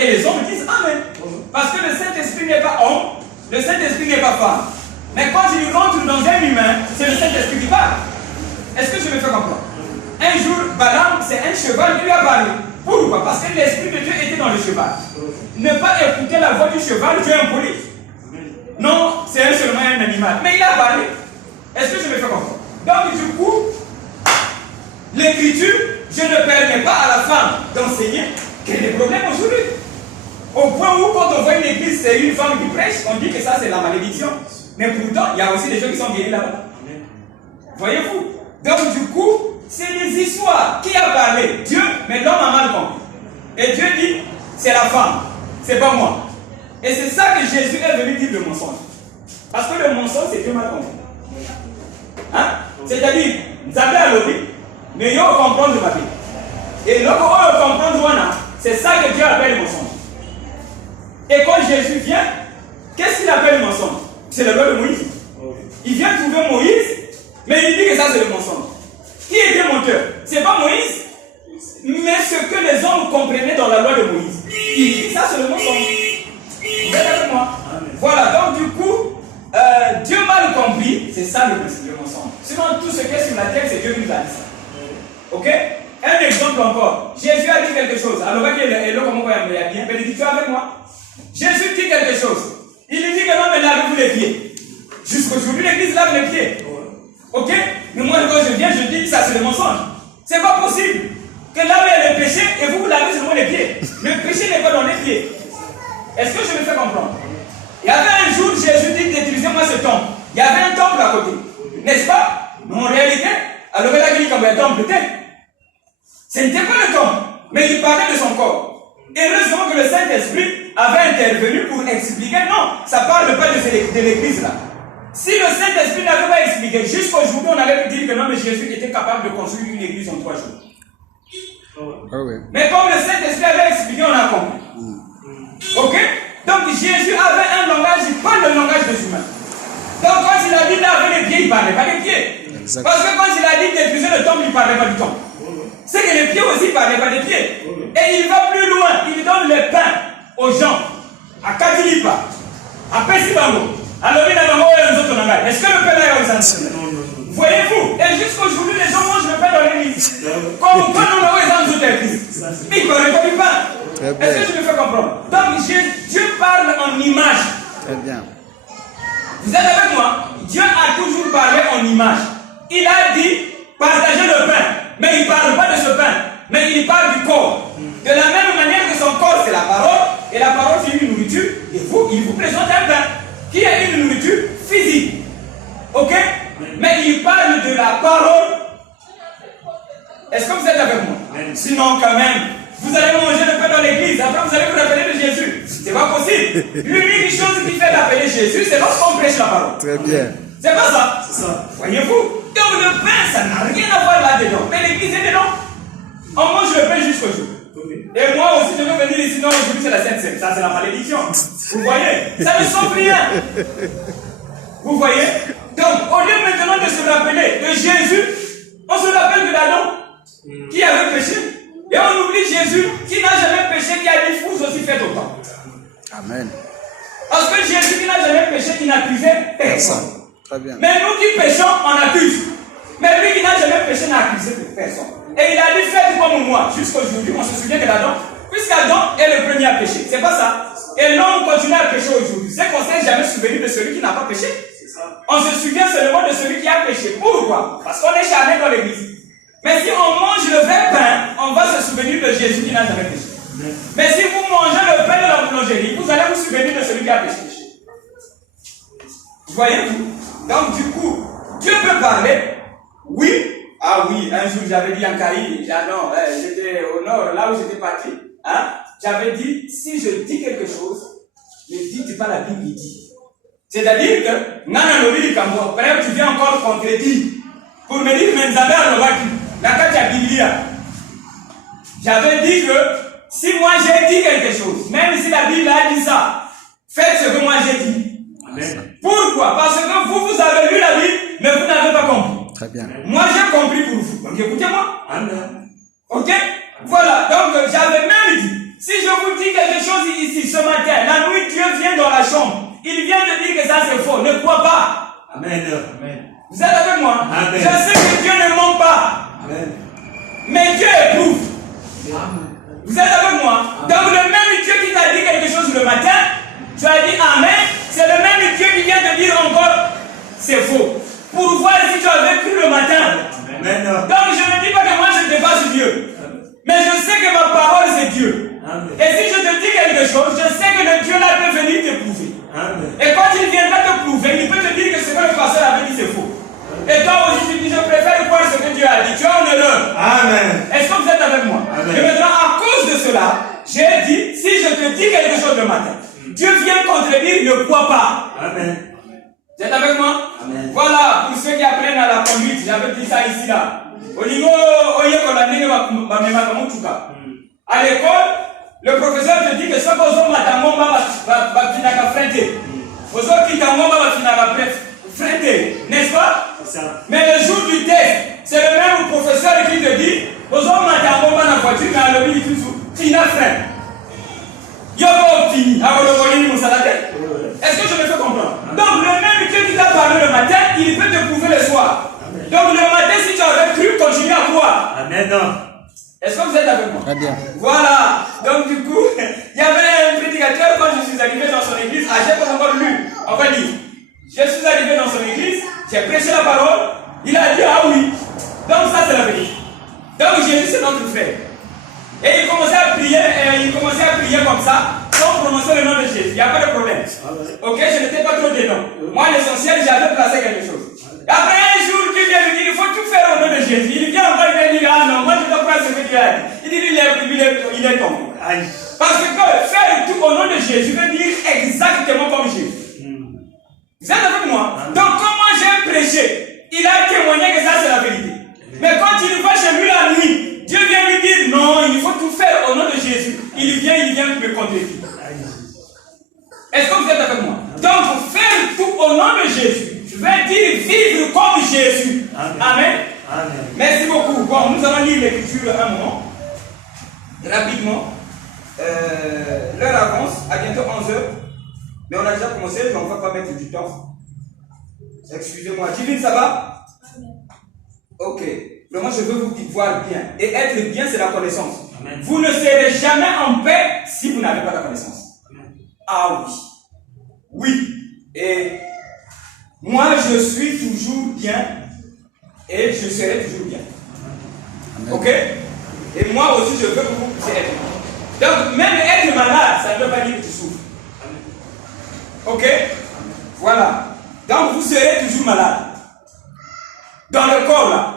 et les hommes disent Amen. Parce que le Saint-Esprit n'est pas homme, le Saint-Esprit n'est pas femme. Mais quand il rentre dans un humain, c'est le Saint-Esprit qui parle. Est-ce que je me fais comprendre? Un jour, Balaam, c'est un cheval qui lui a parlé. Pourquoi? Parce que l'Esprit de Dieu était dans le cheval. Ne pas écouter la voix du cheval, Dieu est impoli. Non, c'est seulement un animal. Mais il a parlé. Est-ce que je me fais comprendre? Donc, du coup, l'écriture, je ne permets pas à la femme d'enseigner qu'il y a des problèmes aujourd'hui. Au point où, quand on voit une église, c'est une femme qui prêche, on dit que ça, c'est la malédiction. Mais pourtant, il y a aussi des gens qui sont guéris là-bas. Voyez-vous? Donc, du coup, c'est des histoires. Qui a parlé? Dieu, mais l'homme a mal compris. Et Dieu dit, c'est la femme, c'est pas moi. Et c'est ça que Jésus est venu dire le mensonge. Parce que le mensonge, c'est Dieu mal compris. Hein? C'est-à-dire, vous avez à l'objet, mais il faut comprendre ma vie. Et lorsqu'on veut comprendre, c'est ça que Dieu appelle le mensonge. Et quand Jésus vient, qu'est-ce qu'il appelle le mensonge? C'est le loi de Moïse. Il vient trouver Moïse, mais il dit que ça c'est le mensonge. Qui était menteur? C'est pas Moïse, mais ce que les hommes comprenaient dans la loi de Moïse. Il dit ça c'est le mensonge. Vous êtes avec moi? Voilà, donc du coup, Dieu mal compris, c'est ça le principe, le mensonge. Sinon tout ce qui est sur la terre, c'est Dieu qui nous a dit ça. Ok? Un exemple encore. Jésus a dit quelque chose. Alors, comment on va bien? Bénédiction avec moi. Jésus dit quelque chose. Il lui dit que non, mais lavez-vous les pieds. Jusqu'aujourd'hui, l'église lave les pieds. Ok? Mais moi, quand je viens, je dis que ça, c'est le mensonge. C'est pas possible que là où il y a le péché et vous lavez seulement les pieds. Le péché n'est pas dans les pieds. Est-ce que je me fais comprendre? Il y avait un jour, Jésus dit d'utiliser-moi ce temple. Il y avait un temple à côté. N'est-ce pas? Mais en réalité, alors il a dit comme un temple était. Ce n'était pas le temple, mais il parlait de son corps. Heureusement que le Saint-Esprit avait intervenu pour expliquer, non, ça ne parle pas de l'église là. Si le Saint-Esprit n'avait pas expliqué, jusqu'aujourd'hui, on avait pu dire que non, mais Jésus était capable de construire une église en 3 jours. Mais comme le Saint-Esprit avait expliqué, on a compris. Ok? Donc Jésus avait un langage, il parle le langage des humains. Donc quand il a dit laver les pieds, il ne parlait pas des pieds. Exactement. Parce que quand il a dit d'épuiser le temple, il ne parlait pas du temple. C'est que les pieds aussi ne parlaient pas des pieds. Et il va plus loin, il donne le pain aux gens. À Kadilipa, à Pessibango, à Lobinabango et aux autres langages. Est-ce que le pain est aux anciens? Voyez-vous? Et jusqu'aujourd'hui, les gens mangent le pain dans l'église. Comme quand nous avons les autres églises. Mais ils ne parlent pas du pain. Est-ce que je me fais comprendre? Donc Dieu parle en image. Très bien. Vous êtes avec moi? Dieu a toujours parlé en image. Il a dit partagez le pain. Mais il ne parle pas de ce pain. Mais il parle du corps. De la même manière que son corps c'est la parole. Et la parole c'est une nourriture. Et vous, il vous présente un pain. Qui est une nourriture physique. Ok? Mais il parle de la parole. Est-ce que vous êtes avec moi? Sinon quand même. Vous allez manger le pain dans l'église, après vous allez vous rappeler de Jésus. C'est pas possible. L'unique chose qui fait d'appeler Jésus, c'est lorsqu'on prêche la parole. Très bien. C'est pas ça? C'est ça. Voyez-vous? Donc le pain, ça n'a rien à voir là-dedans. Mais l'église est dedans. On mange le pain jusqu'au jour. Et moi aussi, je veux venir ici. Non, aujourd'hui c'est la Sainte Seine. Ça, c'est la malédiction. Vous voyez? Ça ne sauve rien. Vous voyez? Donc, au lieu maintenant de se rappeler de Jésus, on se rappelle de l'Adam qui avait péché. Et on oublie Jésus qui n'a jamais péché, qui a dit vous aussi faites autant. Amen. Parce que Jésus qui n'a jamais péché, qui n'accusait personne. Très bien. Mais nous qui péchons, on accuse. Mais lui qui n'a jamais péché n'a accusé personne. Et il a dit faites comme moi. Jusqu'aujourd'hui, on se souvient de l'Adam. Puisqu'Adam est le premier à pécher. C'est pas ça. Et l'homme continue à pécher aujourd'hui. C'est qu'on ne s'est jamais souvenu de celui qui n'a pas péché. On se souvient seulement de celui qui a péché. Pourquoi? Parce qu'on est charnel dans l'église. Mais si on mange le vrai pain, on va se souvenir de Jésus qui n'a jamais péché. Mais si vous mangez le pain de la boulangerie, vous allez vous souvenir de celui qui a péché. Voyez-vous? Donc du coup, Dieu peut parler. Oui. Ah oui, un jour j'avais dit en Caraïbes, j'étais au nord, là où j'étais parti. Hein? J'avais dit, si je dis quelque chose, ne dites pas la Bible dit. C'est-à-dire que, après tu viens encore contredire. Pour me dire, mais j'avais dit que si moi j'ai dit quelque chose, même si la Bible a dit ça, faites ce que moi j'ai dit. Amen. Pourquoi? Parce que vous avez lu la Bible, mais vous n'avez pas compris. Très bien. Moi j'ai compris pour vous. Donc écoutez-moi. Amen. Ok? Voilà. Donc j'avais même dit, si je vous dis quelque chose ce matin, la nuit, Dieu vient dans la chambre. Il vient te dire que ça c'est faux. Ne crois pas. Amen. Vous êtes avec moi? Amen. Je sais que Dieu ne ment pas. Amen. Mais Dieu éprouve. Vous êtes avec moi? Donc le même Dieu qui t'a dit quelque chose le matin, tu as dit Amen, c'est le même Dieu qui vient te dire encore c'est faux. Pour voir si tu avais cru le matin. Amen. Donc je ne dis pas que moi je dépasse Dieu. Mais je sais que ma parole c'est Dieu. Amen. Et si je te dis quelque chose, je sais que le Dieu là peut venir te prouver. Amen. Et quand il viendra te prouver, il peut te dire que ce que le pasteur avait dit c'est faux. Et toi aussi tu dis je préfère croire ce que Dieu a dit. Tu as une erreur. Amen. Est-ce que vous êtes avec moi? Amen. Et maintenant à cause de cela, j'ai dit si je te dis quelque chose le matin, Dieu vient contredire, ne crois pas. Amen. Vous êtes avec moi? Amen. Voilà, pour ceux qui apprennent à la conduite, j'avais dit ça ici là. Au niveau, à l'école, le professeur te dit que ce que vous avez n'est-ce pas? Mais le jour du test, c'est le même professeur qui te dit vous avez la voiture, mais à l'objet du frein. Est-ce que je me fais comprendre? Donc le même Dieu qui t'a parlé le matin, il peut te prouver le soir. Donc le matin, si tu avais cru, continue à croire. Amen. Est-ce que vous êtes avec moi? Très bien. Voilà. Donc du coup, il y avait un prédicateur quand je suis arrivé dans son église. Ah, j'ai pas encore lu. On va dire. Je suis arrivé dans son église, j'ai prêché la parole. Il a dit ah oui. Donc ça c'est la vérité. Donc Jésus c'est notre frère. Et il commençait à prier comme ça, sans prononcer le nom de Jésus. Il n'y a pas de problème. Ok, je n'étais pas trop dedans. Moi l'essentiel, j'avais placé quelque chose. Après un jour, Dieu vient lui dire, il faut tout faire au nom de Jésus. Il vient encore, il vient dire, ah non, moi je dois prendre ce que Dieu a dit. Il dit, il est tombé. Parce que faire tout au nom de Jésus veut dire exactement comme Jésus. Vous êtes avec moi? Donc comment j'ai prêché, il a témoigné que ça c'est la vérité. Mais quand il va chez lui la nuit, Dieu vient lui dire, non, il faut tout faire au nom de Jésus. Il vient me contredire. Est-ce que vous êtes avec moi? Donc faire tout au nom de Jésus veut dire vivre comme Jésus. Amen. Amen. Merci beaucoup. Bon, nous allons lire l'écriture un moment. Rapidement. L'heure avance, à bientôt 11h. Mais on a déjà commencé, mais on ne va pas mettre du temps. Excusez-moi. Divine, ça va? Ok. Vraiment, je veux vous voir bien. Et être bien, c'est la connaissance. Amen. Vous ne serez jamais en paix si vous n'avez pas la connaissance. Amen. Ah oui. Oui. Et moi, je suis toujours bien et je serai toujours bien. Amen. Ok? Et moi aussi, je veux que vous puissiez être. Donc, même être malade, ça ne veut pas dire que tu souffres. Ok? Voilà. Donc, vous serez toujours malade. Dans le corps, là.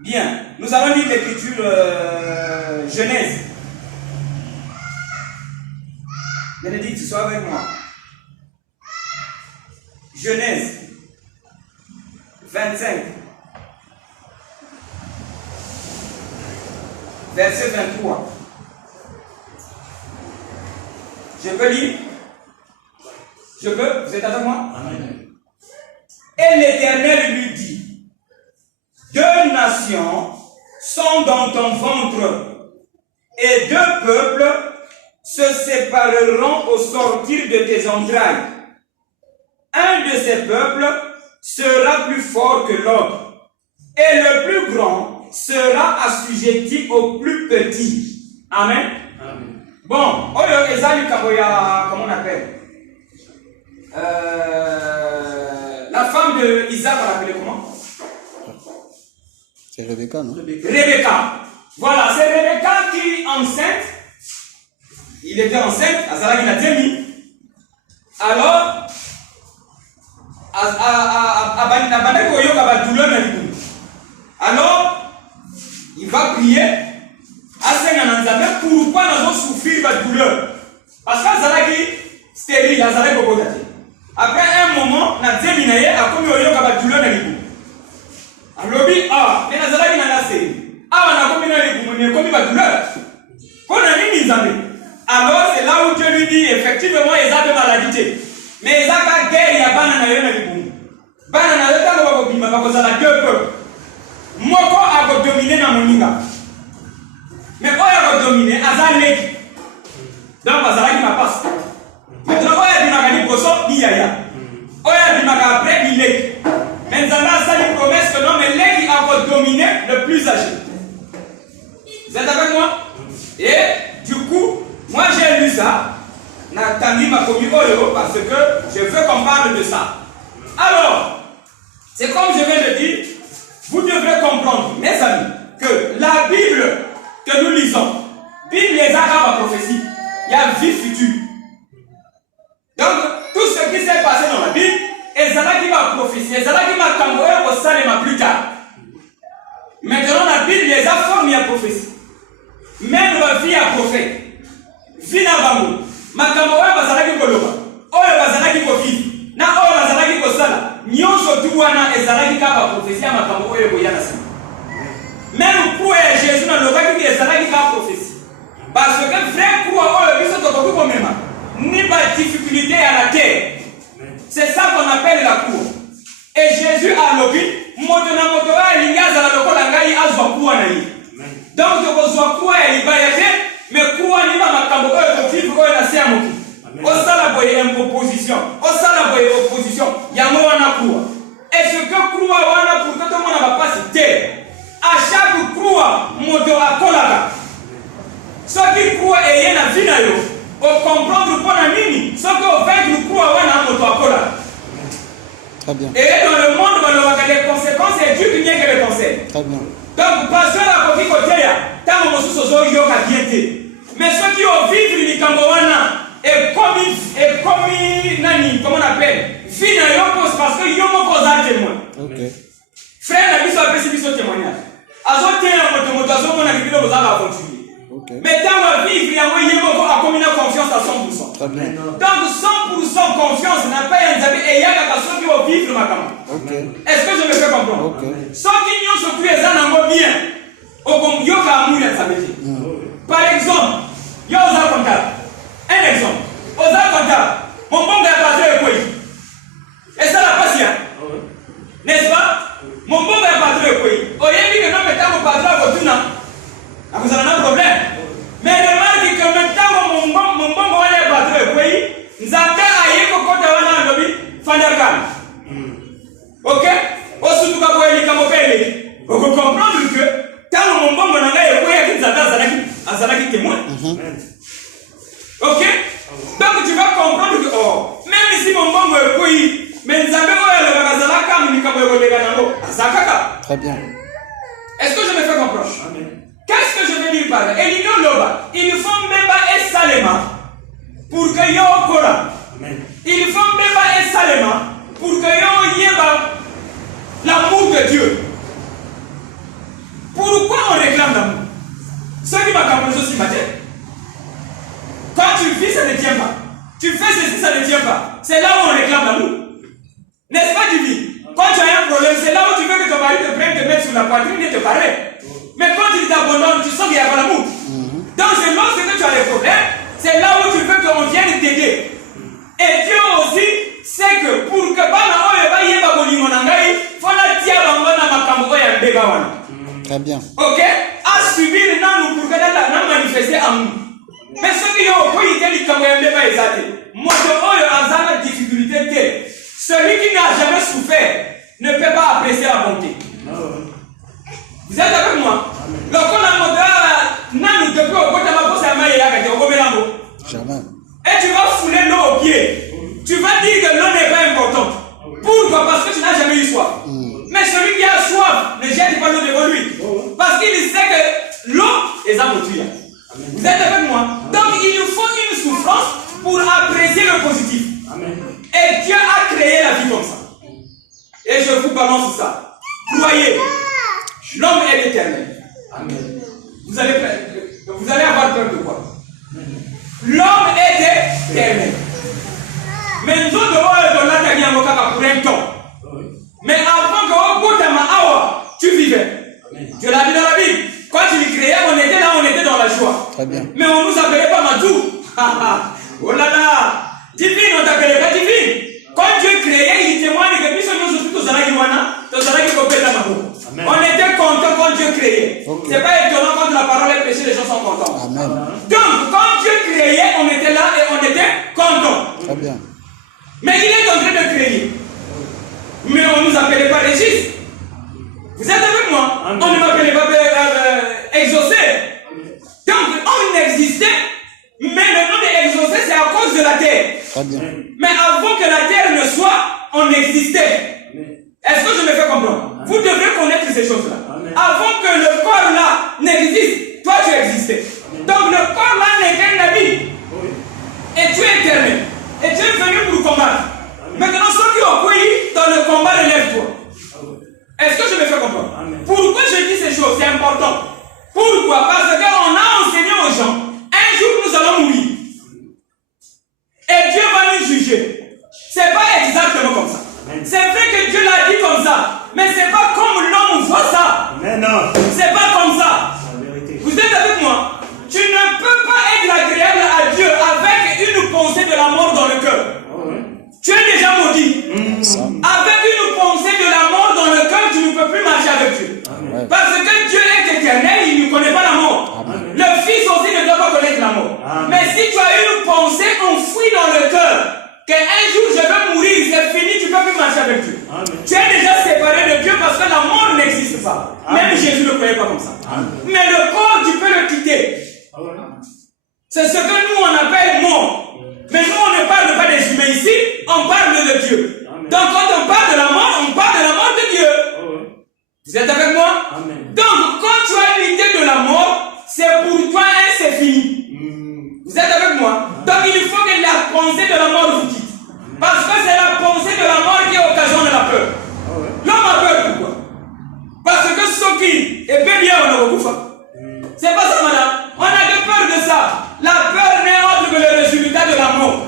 Bien. Nous allons lire l'écriture Genèse. Bénédicte, sois avec moi. Genèse 25, verset 23. Je peux lire? Je peux? Vous êtes avec moi? Amen. Et l'Éternel lui dit, 2 nations sont dans ton ventre, et 2 peuples se sépareront au sortir de tes entrailles. Un de ces peuples sera plus fort que l'autre, et le plus grand sera assujetti au plus petit. Amen. Amen. Bon, comment on appelle? La femme de Isaac, on l'appelait comment? C'est Rebecca, non? Rebecca. Voilà, c'est Rebecca qui enceinte. Il était enceinte, Azara il a démis. Alors, alors, il va prier. Pourquoi nous allons souffrir de douleur? Parce qu'Azara est stérile, Azara est bobotate. Après un moment, nous avons dit qu'il y a une douleur. Alors, mais Azara est stérile. Alors, c'est là où Dieu lui dit, effectivement, il y a des maladies. Mais il y a une guerre, il y a des maladies. Banana, le temps où on va 2 peuples. Moko a dominé dans mon linga. Mais quand il a dominer, azaleki. Donc, azalaki ma passe. Maintenant, oya bimaka liboso, ni yaya. Oya bimaka après, ni leki. Mais Nzamba a une promesse que non, mais leki a encore dominé le plus âgé. Vous êtes avec moi? Et du coup, moi j'ai lu ça. Nathalie m'a commis parce que je veux qu'on parle de ça. Alors, c'est comme je viens de dire, vous devrez comprendre, mes amis, que la Bible que nous lisons, Bible les arabes à prophétie, il y a vie future. Donc, tout ce qui s'est passé dans la Bible, et Zala qui va prophétiser, Zala qui va tambouré au salema plus tard. Maintenant, la Bible les a formés à prophétie. Même la vie à prophète. Vie à Bamou. Makamboé bazalaki koloba. Oyo bazalaki kofi. Na oyo bazalaki kosala. Nyonso tu wana ezalaki kaba prophétie à makambo oyo boyana sima. Même pour Jésus na lobaki ki ezalaki kaba prophétie. Parce que vrai croix oyo biso tokoki komema. Ni pas difficulté à la terre. C'est ça qu'on appelle la cour. Et Jésus a lobi moto na moto a lingaza la lokola ngai azwa kuwa na yi. Donc tokozwa kuwa ya libaya te. Mais quoi ni ma makambo oyo vivre oyo na se amoki. Osala boye improposition, osala boye opposition, yango wana croix. Et ce que croix wana pour que tout le monde va pas citer. À chaque croix, moto akolaka. Ce qui croit et na vie na yo, au comprendre pour na nini, ce que au vaincre croix wana moto akolaka. Très bien. Et dans le monde, on aura les conséquences et Dieu qui n'y a que les conseils. Très bien. Donc, pasteur la koki koteya, tant que nous sommes yoka bienté. Mais ceux qui ont vécu les Kambowana et comme nani, comment on appelle, fina yoko parce que yomo koza témoin. Ok. Frère la biso appelle biso témoignage. Azote ya moto azo mona kibilo bozala continuer. Ok. Mais tant que vivre yango yemo a commis confiance à 100%. Très bien. Donc 100% confiance n'a pas un zabi et yaka ka ceux qui ont vivre makama. Ok. Est-ce que je me fais comprendre? Ok. Ceux qui n'ont surtout les anango bien. Au comme yoka amour ya sabeti. Par exemple, yo oza comptable. Un exemple. Oza comptable. Mon bon gars patron est quoi? Et ça la passe. N'est-ce pas? Mon bon gars patron est quoi? Au lieu que non mettons mon patron à votre nom. Vous avez un problème. Mais remarquez que maintenant mon bon gars patron est quoi? Nous avons aïe cocotte à un lobby. Fandergan. Ok? Au surtout quand vous avez les camopelles. Vous comprenez que quand mon bon gars est quoi? Vous avez Azalaki témoin. Ok? Donc tu vas comprendre que oh, même si mon bon est couille, mais nous avons le Azalaka, mais nous avons le Ganamo. Azakaka. Très bien. Est-ce que je me fais comprendre? Qu'est-ce que je veux dire par là? Et l'union loba, il faut même pas et salema pour que yo kora. Il faut même pas et salema pour que yo yeba l'amour de Dieu. Pourquoi on réclame l'amour? Ce qui m'a compris aussi, quand tu vis, ça ne tient pas. Tu fais ceci, ça ne tient pas. C'est là où on réclame l'amour. N'est-ce pas, Divi? Quand tu as un problème, c'est là où tu veux que ton mari te prenne, te mette sur la poitrine et te parler. Mais quand il t'abandonne, tu sens qu'il n'y a pas l'amour. Donc, c'est lorsque tu as des problèmes, c'est là où tu veux qu'on vienne t'aider. Et Dieu aussi sait que pour que Très bien. Ok? À subir, non, pour que nous manifester amour. Mais ceux qui ont pris, ils disent que moi, je suis en difficulté. Celui qui n'a jamais souffert ne peut pas apprécier la bonté. Vous êtes avec moi? Jamais. Et tu vas fouler l'eau au pied. Tu vas dire que l'eau n'est pas importante. Pourquoi? Parce que tu n'as jamais eu soif. Mais celui qui a soif ne jette pas l'eau devant lui. Parce qu'il sait que l'eau est à votre vie. Vous êtes avec moi? Donc il nous faut une souffrance pour apprécier le positif. Et Dieu a créé la vie comme ça. Et je vous balance ça. Croyez, l'homme est éternel. Vous allez avoir peur de quoi? L'homme est éternel. Mais nous devons pour un temps. Mais avant que tu vivais. Dieu l'a dit dans la Bible. Quand tu le créais, on était là, on était dans la joie. Très bien. Mais on nous appelait pas Madou. Oh là là. Divine, on t'appelait pas divine. Quand Dieu créait, il témoigne que on était content quand Dieu créait. Okay. C'est pas étonnant quand la parole est prêchée, les gens sont contents. Amen. Donc, quand Dieu créait, on était là et on était content. Très bien. Mais il est en train de créer. Mais on ne nous appelait pas Régis. Vous êtes avec moi? On ne m'appelait pas Exaucé. Donc, on existait, mais le nom d'Exaucé, c'est à cause de la terre. Très bien. Mais avant que la terre ne soit, on existait. Est-ce que je me fais comprendre? Vous devez connaître ces choses-là. Avant que le corps-là n'existe, toi tu existais. Donc le corps-là n'est qu'un habit. Et tu es éternel. Et tu es venu pour combattre. Maintenant, ceux qui ont pris dans le combat, relève-toi. Est-ce que je me fais comprendre? Pourquoi je dis ces choses? C'est important. Pourquoi? Parce qu'on a enseigné aux gens, un jour nous allons mourir. Et Dieu va nous juger. C'est pas exactement comme ça. C'est vrai que Dieu l'a dit comme ça, mais c'est pas comme l'homme voit ça. C'est pas comme ça. Vous êtes avec moi? Tu ne peux pas être agréable à Dieu avec une pensée de la mort dans le cœur. Tu es déjà maudit. Avec une pensée de la mort dans le cœur, tu ne peux plus marcher avec Dieu. Parce que Dieu est éternel, il ne connaît pas la mort. Le Fils aussi ne doit pas connaître la mort. Mais si tu as une pensée enfouie dans le cœur, qu'un jour je vais mourir, c'est fini, tu ne peux plus marcher avec Dieu. Tu es déjà séparé de Dieu parce que la mort n'existe pas. Même Jésus ne croyait pas comme ça. Mais le corps, tu peux le quitter. C'est ce que nous on appelle mort. Mais nous on ne parle pas des humains ici, on parle de Dieu. Donc quand on parle de la mort, on parle de la mort de Dieu. Vous êtes avec moi? Donc quand tu as l'idée de la mort, c'est pour toi et c'est fini. Vous êtes avec moi? Donc il faut que la pensée de la mort vous quitte. Parce que c'est la pensée de la mort qui occasionne la peur. L'homme a peur pourquoi? Parce que ce qui est bien, on a beaucoup faim. C'est pas ça, madame. On a de peur de ça. La peur n'est autre que le résultat de la mort.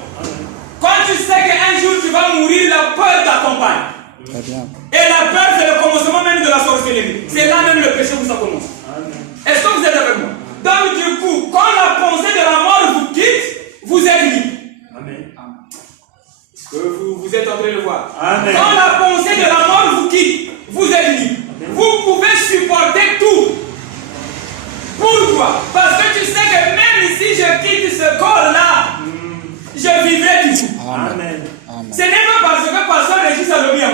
Quand tu sais qu'un jour tu vas mourir, la peur t'accompagne. Très bien. Et la peur, c'est le commencement même de la sorcellerie. C'est là même le péché où ça commence. Est-ce que vous êtes avec moi? Donc du coup, quand la pensée de la mort vous quitte, vous êtes libre. Vous êtes en train de voir. Quand la pensée de la mort vous quitte, vous êtes libre. Vous pouvez supporter tout. Pourquoi? Parce que tu sais que même si je quitte ce corps-là, je vivrai toujours. Amen. Ce n'est pas parce que Pasteur Régis a le bien.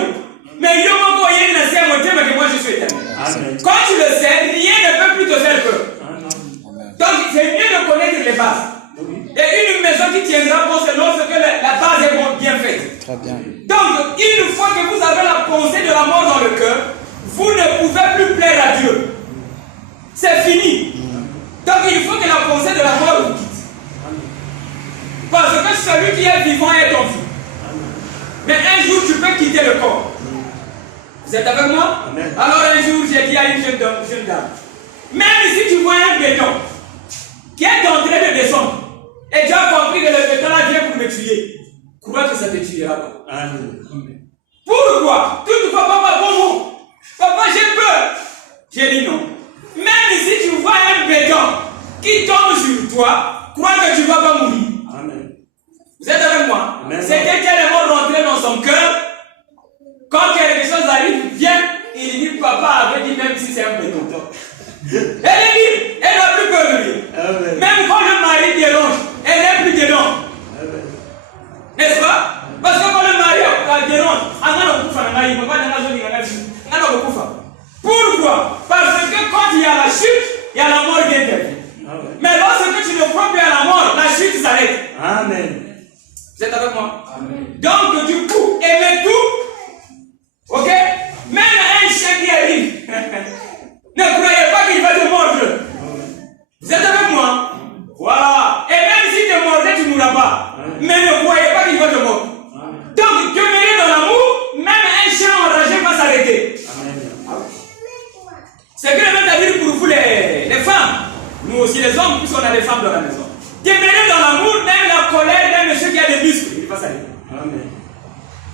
Mais il y a un moment où il ne sait moitié, mais que moi je suis éternel. Quand tu le sais, rien ne peut plus te faire peur. Donc c'est mieux de connaître les bases. Et une maison qui tiendra bon, c'est lorsque la base est bien faite. Très bien. Donc, une fois que vous avez la pensée de la mort dans le cœur, vous ne pouvez plus plaire à Dieu. C'est fini. Donc, il faut que la pensée de la mort vous quitte. Parce que celui qui est vivant est ton vie. Mais un jour, tu peux quitter le corps. Vous êtes avec moi? Alors, un jour, j'ai dit à une jeune dame, même si tu vois un béton qui est en train de descendre, et tu as compris que le béton là vient pour me tuer, crois que ça te tuera pas. Pourquoi? Toutefois, papa, bon, papa, j'ai peur. J'ai dit non. Même si tu vois un béton qui tombe sur toi, crois que tu ne vas pas mourir. Vous êtes avec moi? C'est quelqu'un est mort rentrer dans son cœur. Quand quelque chose arrive, viens, il dit papa avait dit même si c'est un béton. Elle est libre, elle n'a plus peur de lui. Même quand le mari dérange, elle n'est plus dedans. N'est-ce pas? Parce que quand le mari dérange, pourquoi? Parce que quand il y a la chute, il y a la mort qui intervient. Mais lorsque tu ne crois plus à la mort, la chute s'arrête. Vous êtes avec moi? Donc du coup, aimez tout. Ok? Même un chien qui arrive. Ne croyez pas qu'il va te mordre. Vous êtes avec moi? Voilà. Et même si te mordait, tu ne mourras pas. Mais ne croyez pas qu'il va te mordre. Donc, demeurer dans l'amour, même un chien enragé va s'arrêter. C'est que le même a dit pour vous les femmes. Nous aussi les hommes, puisqu'on a des femmes dans la maison. Demeurer dans l'amour, même la colère d'un monsieur qui a des muscles, il va s'arrêter.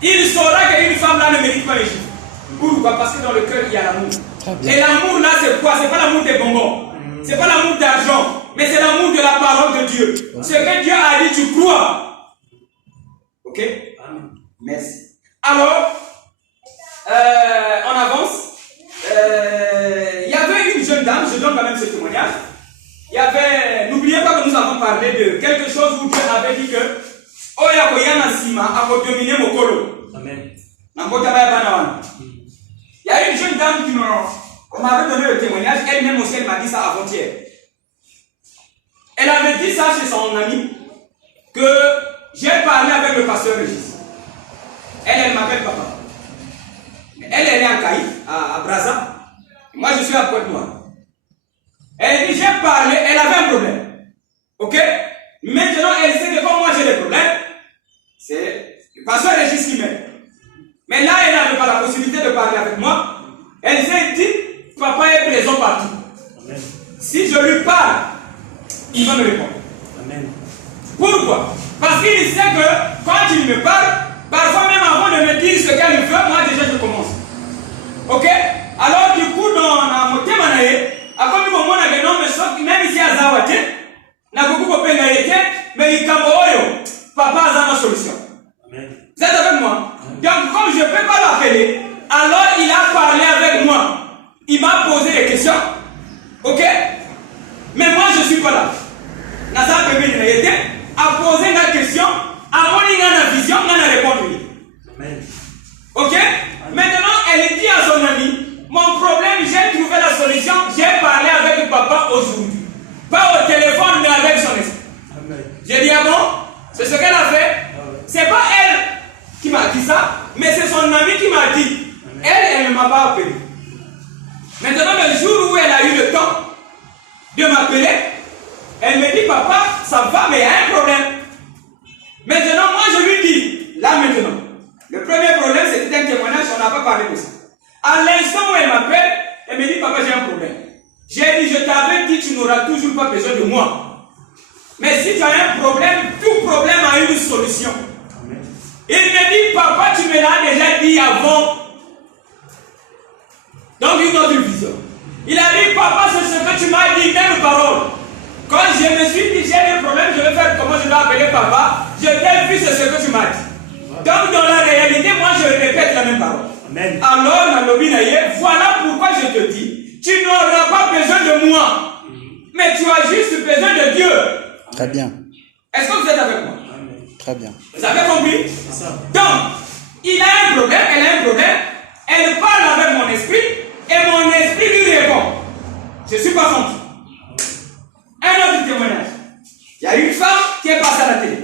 Il saura qu'une femme là ne mérite pas les chiffres. Pourquoi? Parce que dans le cœur, il y a l'amour. Et l'amour là, c'est quoi? C'est pas l'amour des bonbons. C'est pas l'amour d'argent. Mais c'est l'amour de la parole de Dieu. Ce que Dieu a dit, tu crois. Ok? Merci. Alors, on avance. Il y avait une jeune dame, je donne quand même ce témoignage. Il y avait, n'oubliez parlé de quelque chose où Dieu avait dit que Oya Koyana Sima a dominer Mokolo. Amen. Il y a une jeune dame qui m'avait donné le témoignage, elle-même aussi, elle m'a dit ça avant-hier. Elle avait dit ça chez son ami, que j'ai parlé avec le pasteur Régis. Elle m'appelle papa. Elle est née en Caï, à Brazza. Moi, je suis à Pointe-Noire. Elle dit, j'ai parlé, elle avait un problème. Ok? Maintenant, elle sait que comme moi j'ai des problèmes, c'est le pasteur Régis qui m'aide. Mais là, elle n'avait pas la possibilité de parler avec moi. Elle s'est dit, papa est présent partout. Amen. Si je lui parle, il va me répondre. Amen. Pourquoi? Parce qu'il sait que quand il me parle, parfois même avant de me dire ce qu'elle veut, moi déjà je commence. Ok? Alors du coup, dans mon témoignage, après le moment où même ici à Zawate, n'a beaucoup de pénalité, mais il camboyo, papa a une solution. Amen. Vous êtes avec moi? Donc, comme je ne peux pas l'appeler, alors il a parlé avec moi. Il m'a posé des questions. Ok? Mais moi, je ne suis pas là. Nasa Pébé a posé une question. Avant, il a une vision, il a répondu. Amen. Ok? Maintenant, elle dit à son ami, mon problème, j'ai trouvé la solution. J'ai parlé avec papa aujourd'hui. Pas au téléphone, mais avec son esprit. J'ai dit, ah bon? C'est ce qu'elle a fait. C'est pas elle qui m'a dit ça, mais c'est son ami qui m'a dit. Elle ne m'a pas appelé. Maintenant, le jour où elle a eu le temps de m'appeler, elle me dit, papa, ça va, mais il y a un problème. Maintenant, moi, je lui dis, là maintenant, le premier problème, c'était un témoignage, on n'a pas parlé de ça. À l'instant où elle m'appelle, elle me dit, papa, j'ai un problème. J'ai dit, je t'avais dit, tu n'auras toujours pas besoin de moi. Mais si tu as un problème, tout problème a une solution. Il me dit, papa, tu me l'as déjà dit avant. Donc, une autre vision. Il a dit, papa, c'est ce que tu m'as dit, même parole. Quand je me suis dit, j'ai des problèmes, je vais faire comment je dois appeler papa. Je t'ai vu, c'est ce que tu m'as dit. Donc, dans la réalité, moi, je répète la même parole. Amen. Alors, la lobby voilà pourquoi je te dis, tu n'auras pas besoin de moi, mais tu as juste besoin de Dieu. Très bien. Est-ce que vous êtes avec moi? Très bien. Vous avez compris? Donc, il a un problème, elle a un problème, elle parle avec mon esprit, et mon esprit lui répond. Je ne suis pas son tout. Un autre témoignage. Il y a une femme qui est passée à la télé.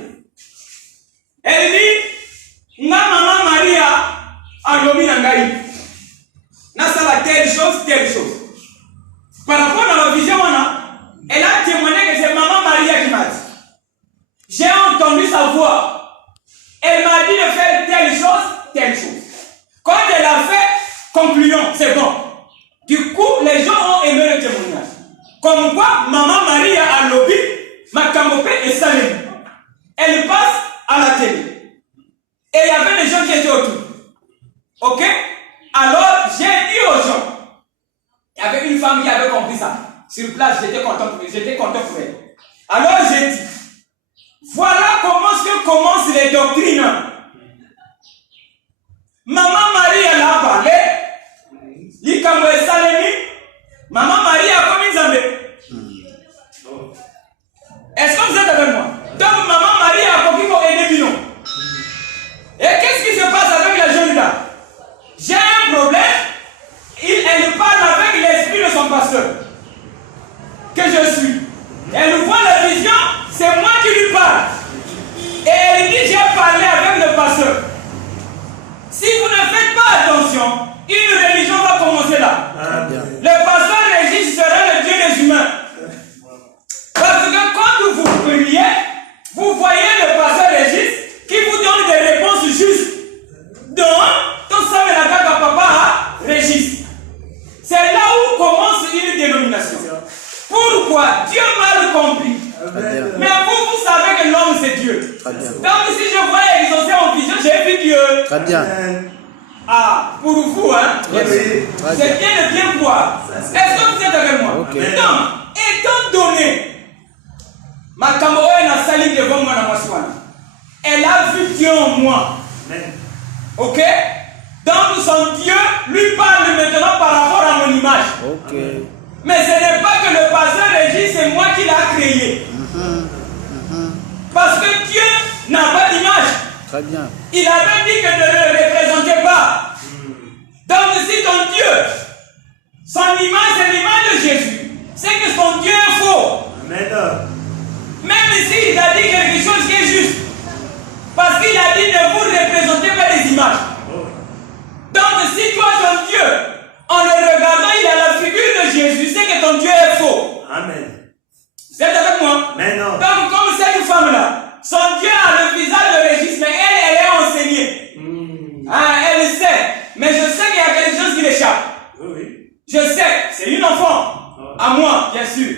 Elle dit, ma maman Maria a nommé Nangaï. N'a pas telle chose, telle chose. Par rapport à la vision, elle a témoigné que c'est maman Maria qui m'a dit. J'ai entendu sa voix. Elle m'a dit de faire telle chose, telle chose. Quand elle a fait, concluons, c'est bon. Du coup, les gens ont aimé le témoignage. Comme quoi, maman Maria a lobby, Makamopé et Salim. Elle passe à la télé. Et il y avait des gens qui étaient autour. Ok? Alors, j'ai dit aux gens, il y avait une femme qui avait compris ça. Sur place, j'étais content pour elle. Alors, j'ai dit, voilà comment commencent les doctrines. Maman Marie, elle a parlé. Likamwe Salemi. Maman Marie a commis Zambé. Est-ce que vous êtes avec moi? Donc, maman Marie a compris pour aider Binon. Et qu'est-ce qui se passe avec la jeune là? J'ai un problème. Elle parle avec l'esprit de son pasteur. Que je suis. Elle voit la vision, c'est moi qui lui parle. Et elle dit, j'ai parlé avec le pasteur. Si vous ne faites pas attention, une religion va commencer là. Le pasteur Régis sera le Dieu des humains. Parce que quand vous priez, vous voyez le pasteur Régis qui vous donne des réponses justes. Donc, tout ça me la à papa Régis. C'est là où commence une dénomination. Pourquoi? Dieu m'a compris. Mais vous savez que l'homme c'est Dieu. Donc si je vois exaucer en vision, j'ai vu Dieu. Très bien. Ah, pour vous, hein? C'est bien de bien voir. Est-ce que vous êtes avec moi? Okay. Donc, étant donné, ma camarade n'a sali devant moi dans ma soirée. Elle a vu Dieu en moi. Ok? Donc son Dieu lui parle maintenant par rapport à mon image. Ok. Mais ce n'est pas que le pasteur Régis, c'est moi qui l'ai créé. Parce que Dieu n'a pas d'image. Très bien. Il avait dit que ne le représentez pas. Donc si ton Dieu, son image c'est l'image de Jésus, c'est que son Dieu est faux. Amen. Même ici, il a dit quelque chose qui est juste. Parce qu'il a dit ne vous représentez pas les images. Donc si toi, ton Dieu, en le regardant, il a la figure de Jésus, c'est que ton Dieu est faux. Amen. Vous êtes avec moi? Maintenant. Donc comme cette femme-là, son Dieu a le visage de Régis, mais elle est enseignée. Elle le sait. Mais je sais qu'il y a quelque chose qui l'échappe. Oui. Je sais, c'est une enfant. À moi, bien sûr.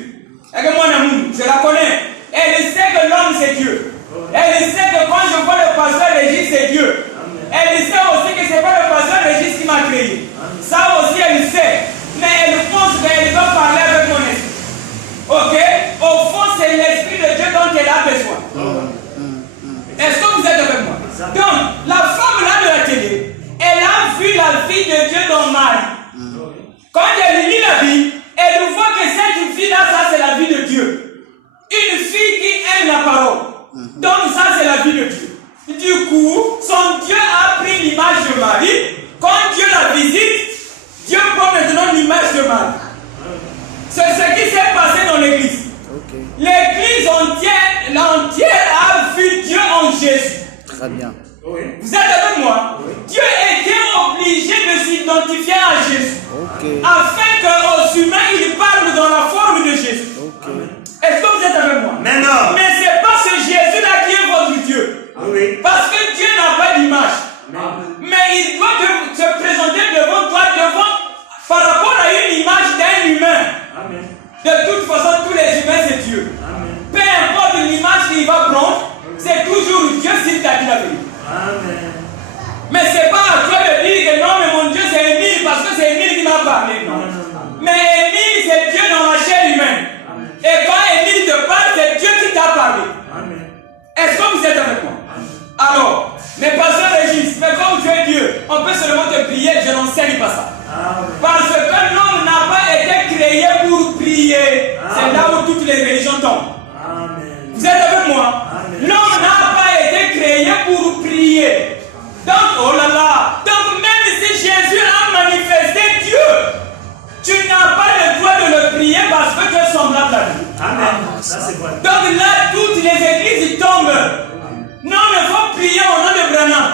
Et que moi, je la connais. Elle sait que l'homme, c'est Dieu. Elle sait que quand je vois le pasteur Régis, c'est Dieu. Elle sait aussi que ce n'est pas le pasteur Régis qui m'a créé. Ça aussi, elle sait. Mais elle pense qu'elle doit parler avec mon esprit. Ok? Au fond, c'est l'esprit de Dieu dont elle a besoin. Est-ce que vous êtes avec moi? Donc, la femme là de la télé, elle a vu la fille de Dieu dans Marie. Quand elle lit la Bible, elle voit que cette fille-là, ça c'est la vie de Dieu. Une fille qui aime la parole. Donc ça c'est la vie de Dieu. Du coup, son Dieu a pris l'image de Marie. Quand Dieu la visite, Dieu prend maintenant l'image de Marie. C'est ce qui s'est passé dans l'église. L'église entière a vu Dieu en Jésus. Très bien. Vous êtes avec moi? Dieu était obligé de s'identifier à Jésus. Afin qu'aux humains, il parle dans la forme de Jésus. Est-ce que vous êtes avec moi? Mais non. Mais ce n'est pas ce Jésus-là qui est votre Dieu. Parce que Dieu n'a pas d'image. Mais il doit se présenter devant toi, par rapport à une image d'un humain. De toute façon, tous les humains, c'est Dieu. Peu importe l'image qu'il va prendre, c'est toujours Dieu s'il t'a dit la vérité. Mais ce n'est pas à toi de dire que non, mais mon Dieu, c'est Émile, parce que c'est Émile qui m'a parlé. Non. Mais Émile, c'est Dieu dans la chair humaine. Et quand Émile te parle, c'est Dieu qui t'a parlé. Est-ce que vous êtes avec moi? Alors, mais pasteur Régis, mais comme tu es Dieu, on peut seulement te prier, je n'enseigne pas ça. Parce que l'homme n'a pas été créé pour prier. C'est là où toutes les religions tombent. Vous êtes avec moi? L'homme n'a pas été créé pour prier. Donc, oh là là, donc même si Jésus a manifesté Dieu, tu n'as pas le droit de le prier parce que tu es semblable à lui. Ça c'est vrai. Donc là, toutes les églises tombent. Non, mais il faut prier au nom de Branham.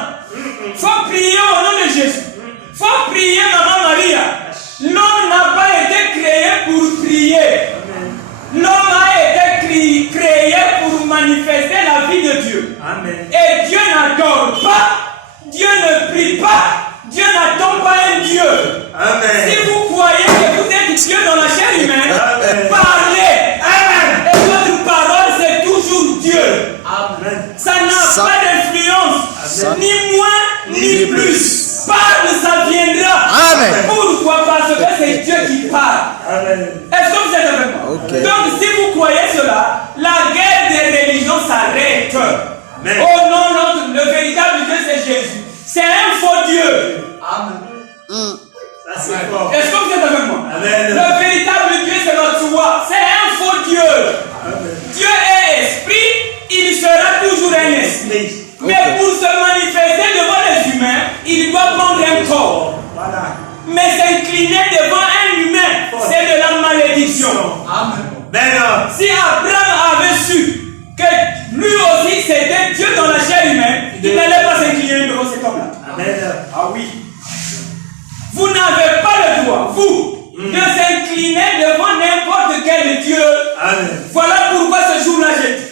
Il faut prier au nom de Jésus. Il faut prier Maman Maria. L'homme n'a pas été créé pour prier. L'homme a été créé pour manifester la vie de Dieu. Et Dieu n'adore pas. Dieu ne prie pas. Dieu n'attend pas un Dieu. Si vous croyez que vous êtes Dieu dans la chair humaine, parlez. Et votre parole, c'est toujours Dieu. Ça n'a pas d'influence, ni moins, ni plus. Parle, ça viendra. Pourquoi? Parce que c'est Dieu qui parle. Est-ce que vous êtes avec moi? Donc, si vous croyez cela, la guerre des religions s'arrête. Oh non, le véritable Dieu, c'est Jésus. C'est un faux Dieu. Est-ce que vous êtes avec moi? Le véritable Dieu, c'est notre soi. C'est un faux Dieu. Dieu est esprit, il sera toujours un esprit. Mais pour se manifester devant les humains, il doit prendre un corps. Mais s'incliner devant un humain, c'est de la malédiction. Si Abraham avait su que lui aussi c'était Dieu dans la chair humaine, il n'allait pas s'incliner devant cet homme-là. Ah oui. Vous n'avez pas le droit, vous, de s'incliner devant n'importe quel Dieu. Voilà pourquoi ce jour-là j'ai dit.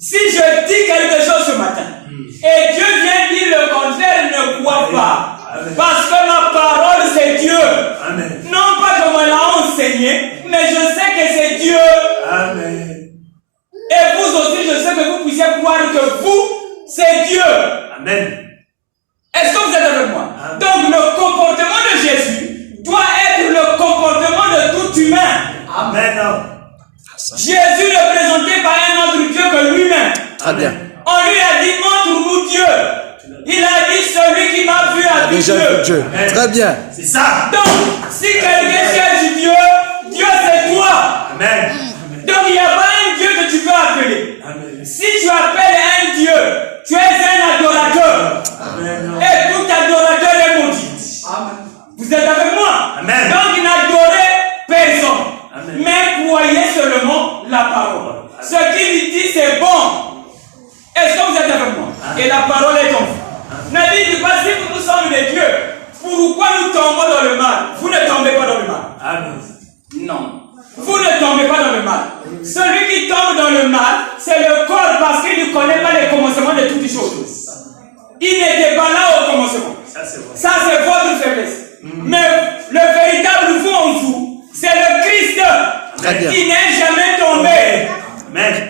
Si je dis quelque chose ce matin, et Dieu vient dire le contraire, ne crois pas. Parce que ma parole c'est Dieu. Non pas comme on l'a enseigné, mais je sais que c'est Dieu. Et vous aussi, je sais que vous puissiez croire que vous, c'est Dieu. Est-ce que vous êtes avec moi? Donc le comportement de Jésus doit être le comportement de tout humain. Jésus ne présentait pas un autre Dieu que lui-même. Très bien. On lui a dit, montre-nous Dieu. Il a dit, celui qui m'a vu a vu Dieu. Très bien. C'est ça. Donc, si quelqu'un cherche Dieu, Dieu c'est toi. Donc il n'y a pas un Dieu que tu peux appeler. Si tu appelles le mal, c'est le corps parce qu'il ne connaît pas les commencements de toutes les choses. Il n'était pas là au commencement. Ça, c'est votre faiblesse. Mais le véritable vous en vous, c'est le Christ qui n'est jamais tombé.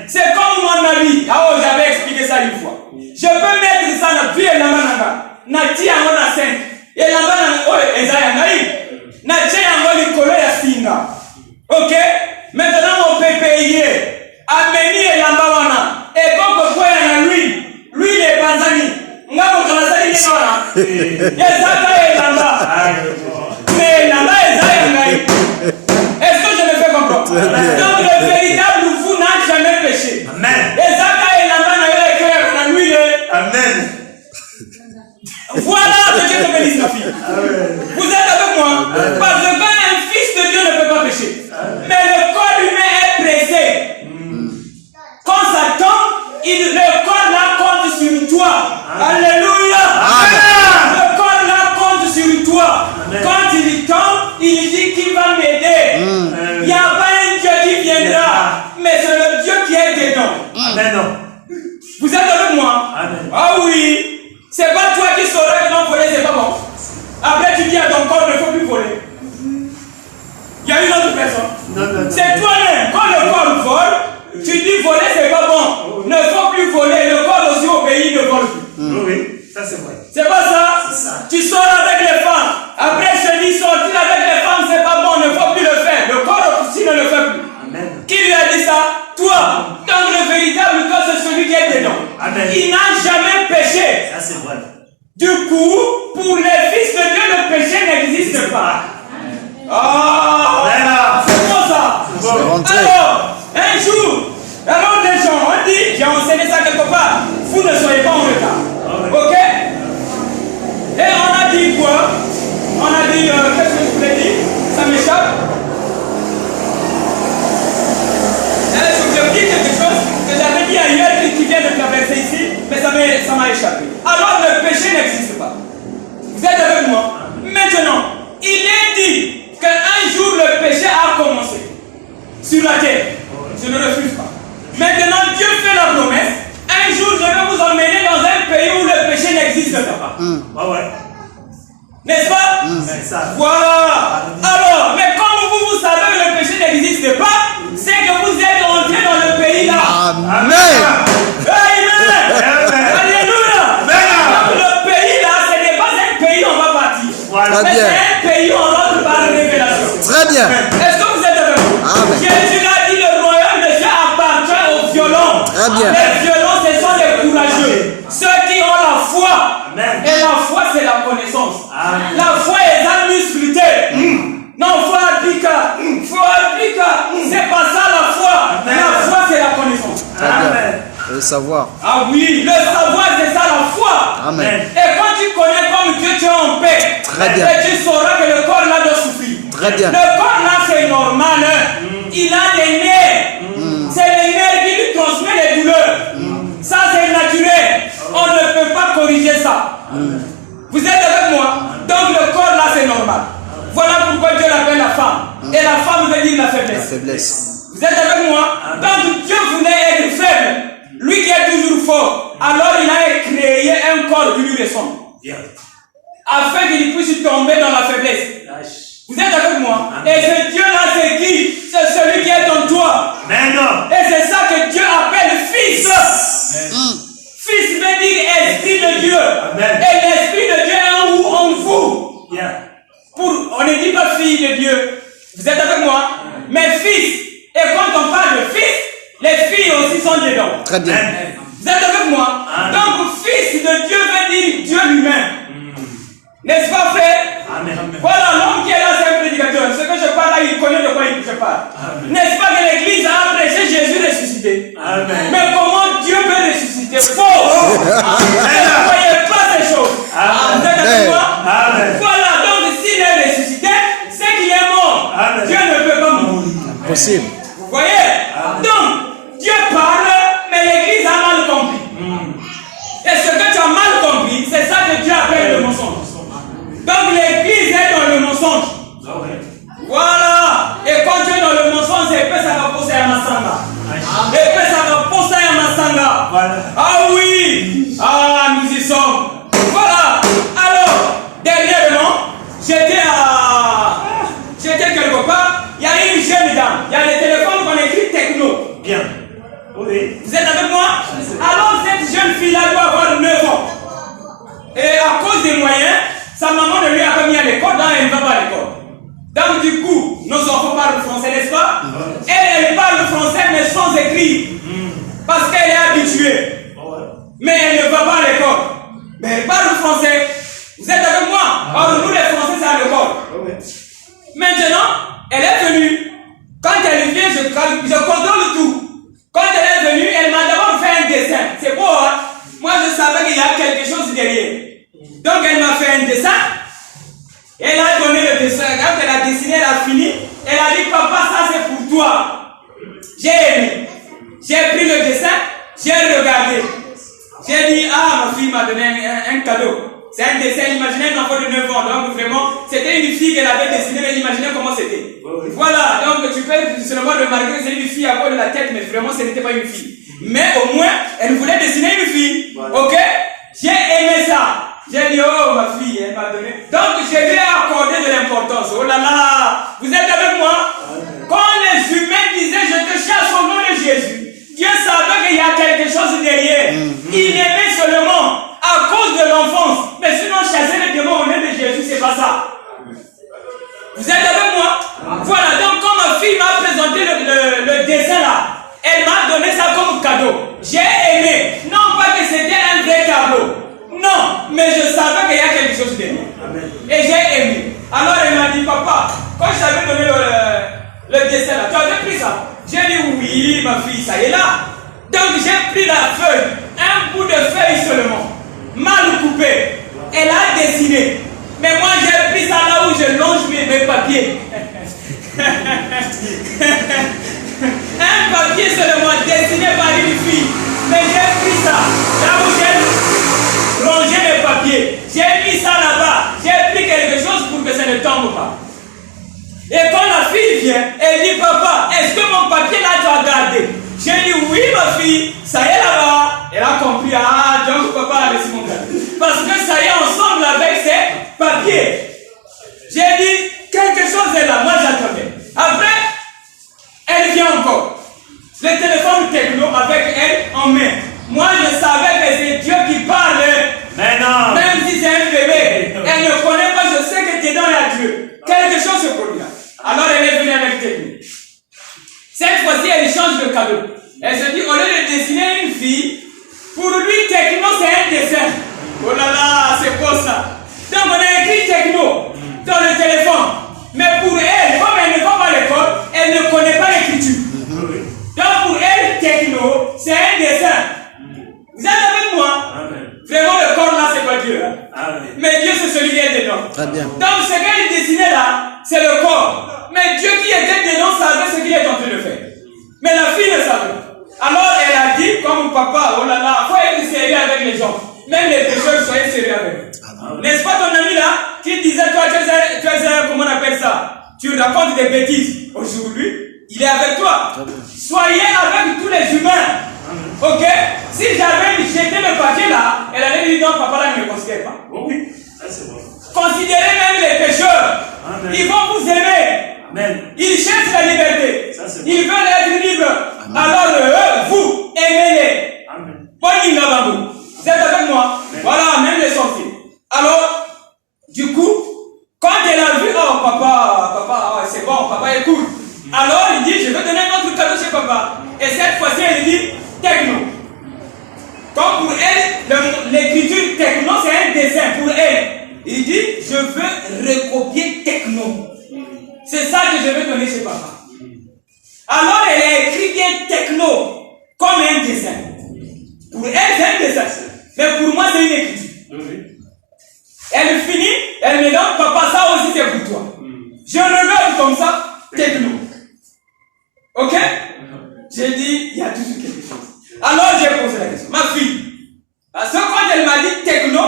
C'est comme mon ami. Ah, oh, j'avais expliqué ça une fois. Je peux mettre ça dans la vie et la mananga. Nati yango na 5. Et la mananga, oh, ezaya ngai. Nati yango likolo ya singa. Ok? Maintenant, on peut payer. Ameni et lambawana. Et quand on na lui, lui il est banzani. Ngamo kanasali ni nona. Yezaka et lamba. Mais lamba ezaya ngai. Est-ce que je me fais comprendre? Donc le véritable vous n'a jamais péché. Amen. Ezaka et lamba na yele clair na lui. Amen. Voilà que Dieu te bénisse, ma fille. Vous êtes avec moi? Parce qu'un fils de Dieu ne peut pas pécher. Mais le corps humain est pressé. Quand ça tombe, le corps là compte sur toi. Alléluia. Le corps là compte sur toi. Quand il tombe, il dit qu'il va m'aider. Il n'y a pas un Dieu qui viendra, mais c'est le Dieu qui est dedans. Amen. Vous êtes avec moi? Amen. Ah oui. C'est pas toi qui sauras que non voler, c'est pas bon. Après tu dis à ton corps, il ne faut plus voler. Il y a une autre personne. C'est toi-même. Quand le corps vole, tu dis voler, c'est pas bon. Ne faut plus voler. Le corps aussi au pays ne vole plus. Oui, ça c'est vrai. C'est pas ça? Tu sors avec les femmes. Après je dis sortir avec les femmes, c'est pas bon. Ne faut plus le faire. Le corps aussi ne le fait plus. Amen. Qui lui a dit ça? Toi. Donc le véritable corps, c'est celui qui est dedans. Amen. Il n'a jamais péché. Ça c'est vrai. Du coup, pour les fils de Dieu, le péché n'existe pas. Oh, c'est bon ça. Alors, un jour, alors les gens ont dit, j'ai enseigné ça quelque part, vous ne soyez pas en retard. Ok? Et on a dit quoi? On a dit, qu'est-ce que je voulais dire? Ça m'échappe. Je vous dis quelque chose que j'avais dit ailleurs qui vient de traverser ici, mais ça m'a échappé. Alors le péché n'existe pas. Vous êtes avec moi? Maintenant, il est dit qu'un jour le péché a commencé sur la terre. Je ne refuse pas. Maintenant, Dieu fait la promesse. Un jour, je vais vous emmener dans un pays où le péché n'existe pas. N'est-ce pas? Voilà. Alors, mais comme vous savez que le péché n'existe pas, c'est que vous êtes entré dans le pays là. Amen. Alléluia. Donc le pays là, ce n'est pas un pays où on va partir. Mais c'est un pays où on rentre par révélation. Très bien. Est-ce que vous êtes avec moi? Jésus a dit le royaume de Dieu appartient aux violents. Très bien. Les violents, ce sont les courageux. Ceux qui ont la foi. Et la foi, c'est la connaissance. La foi est un muscle. Non, foi applica. Foi applica. C'est pas ça la foi. La foi, c'est la connaissance. Amen. Le savoir. Ah oui, le savoir, c'est ça la foi. Amen. Et quand tu connais comme Dieu, tu es en paix. Très bien. Et tu sauras que le corps là doit souffrir. Très bien. Le corps là, c'est normal. Il a des nerfs. C'est les nerfs qui lui transmettent les douleurs. Ça, c'est naturel. On ne peut pas corriger ça. Vous êtes avec moi? Donc le corps là, c'est normal. Voilà pourquoi Dieu l'appelle la femme. Et la femme veut dire la faiblesse. La faiblesse. Vous êtes avec moi? Donc Dieu voulait être faible. Lui qui est toujours fort. Alors il a créé un corps qui lui ressemble. Afin qu'il puisse tomber dans la faiblesse. Vous êtes avec moi? Et ce Dieu là, c'est qui? C'est celui qui est en toi. Et c'est ça que Dieu appelle fils. Fils veut dire esprit de Dieu. Et l'esprit de Dieu est où? En vous. On ne dit pas fille de Dieu. Vous êtes avec moi? Mais fils. Et quand on parle de fils, les filles aussi sont dedans. Très bien. Vous êtes avec moi? Donc fils de Dieu veut dire Dieu lui-même. N'est-ce pas, frère? Voilà, l'homme qui est là, c'est un prédicateur. Ce que je parle là, il connaît de quoi je parle. N'est-ce pas que l'église a prêché Jésus ressuscité? Mais comment Dieu peut ressusciter? Faux! Ne croyez pas ces choses. Vous êtes avec moi? Voilà, donc s'il est ressuscité, c'est qu'il est mort. Dieu ne peut pas mourir. Possible. Vous voyez? Donc, Dieu parle, mais l'église a mal compris. Et ce que tu as mal compris, c'est ça que Dieu appelle le mensonge. Donc l'église est dans le mensonge. Voilà. Et quand tu es dans le mensonge, c'est que ça va pousser à Massamba. Et que ça pas. Voilà. Ah oui. Ah, nous y sommes. Voilà. Alors, dernièrement, j'étais quelque part. Il y a une jeune dame. Il y a les téléphones qu'on écrit techno. Bien. Oui. Vous êtes avec moi? Alors, cette jeune fille-là doit avoir 9 ans. Et à cause des moyens, sa maman ne lui a pas mis à l'école, donc elle ne va pas à l'école. Donc du coup, nos enfants parlent français, n'est-ce pas? Elle parle français mais sans écrire. Parce qu'elle est habituée. Mais elle ne va pas à l'école. Mais elle parle français. Vous êtes avec moi? Alors nous les Français, c'est à l'école. Maintenant, elle est venue. Quand elle vient, je contrôle tout. Quand elle est venue, elle m'a d'abord fait un dessin. C'est beau, hein? Moi, je savais qu'il y a quelque chose derrière. Donc, elle m'a fait un dessin. Elle a donné le dessin. Quand elle a dessiné, elle a fini. Elle a dit, papa, ça c'est pour toi. J'ai aimé. J'ai pris le dessin. J'ai regardé. J'ai dit, ah, ma fille m'a donné un cadeau. C'est un dessin. Imaginez un enfant de 9 ans. Donc, vraiment, c'était une fille qu'elle avait dessinée, mais imaginez comment c'était. Voilà. Donc, tu peux seulement remarquer que c'est une fille à cause de la tête, mais vraiment, ce n'était pas une fille. Mais au moins, elle voulait dessiner une fille. Ok? J'ai aimé ça. J'ai dit, oh ma fille, elle m'a donné. Donc je lui ai accordé de l'importance. Oh là là, vous êtes avec moi? Quand les humains disaient, je te chasse au nom de Jésus, Dieu savait qu'il y a quelque chose derrière. Il aimait seulement à cause de l'enfance. Mais sinon, chasser les démons au nom de Jésus, c'est pas ça. Vous êtes avec moi? Voilà, donc quand ma fille m'a présenté le dessin là, elle m'a donné ça comme cadeau. J'ai aimé. Non pas que c'était un vrai tableau. Non, mais je savais qu'il y a quelque chose derrière. Et j'ai aimé. Alors elle m'a dit, papa, quand je t'avais donné le dessin là, tu avais pris ça? J'ai dit, oui, ma fille, ça y est là. Donc j'ai pris la feuille, un bout de feuille seulement, mal coupé. Elle a dessiné. Mais moi j'ai pris ça là où je longe mes papiers. Un papier seulement dessiné par une fille. Mais j'ai pris ça, là où j'ai rangé mes papiers. J'ai mis ça là-bas. J'ai pris quelque chose pour que ça ne tombe pas. Et quand la fille vient, elle dit, papa, est-ce que mon papier là tu as gardé? J'ai dit, oui ma fille, ça y est là-bas. Elle a compris, ah, donc papa a laissé mon gars. Parce que ça y est ensemble avec ses papiers. J'ai dit, quelque chose est là, moi j'attendais. Après, elle vient encore. Le téléphone techno avec elle en main. Moi je savais que c'est Dieu qui parle. Mais non. Même si c'est un bébé, elle ne connaît pas, je sais que dedans il y a Dieu. Quelque chose se produit. Alors elle est venue avec techno. Cette fois-ci elle change de cadeau. Elle se dit, au lieu de dessiner une fille, pour lui techno c'est un dessin. Oh là là, c'est quoi ça? Donc on a écrit techno dans le téléphone. Mais pour elle, comme elle ne va pas à l'école, elle ne connaît pas l'écriture. Donc pour elle, techno, c'est un dessin. Vous êtes avec moi? Vraiment, le corps là, c'est pas Dieu. Mais Dieu, c'est celui qui est dedans. Très bien. Donc ce qu'elle dessinait là, c'est le corps. Mais Dieu qui était dedans savait ce qu'il est en train de faire. Mais la fille ne savait. Alors elle a dit, comme papa, oh là là, faut être sérieux avec les gens. Même les pécheurs, soyez sérieux avec eux. N'est-ce pas ton ami là, qui disait, toi, tu es comment on appelle ça? Tu racontes des bêtises. Aujourd'hui, il est avec toi. Soyez avec tous les humains. Ok? Si j'avais jeté le papier là, elle allait dire non, papa là ne me considère pas. Oui, ça c'est bon. Considérez même les pécheurs. Amen. Ils vont vous aimer. Amen. Ils cherchent la liberté. Ça, c'est bon. Ils veulent être libres. Amen. Alors vous, aimez-les. Amen. Vous êtes avec moi? Amen. Voilà, même les sorties. Alors, du coup, quand elle a vu, oh papa, oh, c'est bon, papa écoute. Alors il dit, je vais donner un autre cadeau chez papa. Et cette fois-ci, elle dit, techno. Comme pour elle, l'écriture techno, c'est un dessin pour elle. Il dit, je veux recopier techno. C'est ça que je vais donner chez papa. Alors elle a écrit bien techno, comme un dessin. Pour elle, c'est un dessin. Mais pour moi, c'est une écriture. Elle finit, elle me donne, papa, ça aussi c'est pour toi. Je regarde comme ça, techno. Ok? J'ai dit, il y a toujours quelque chose. Alors j'ai posé la question. Ma fille, parce que quand elle m'a dit techno,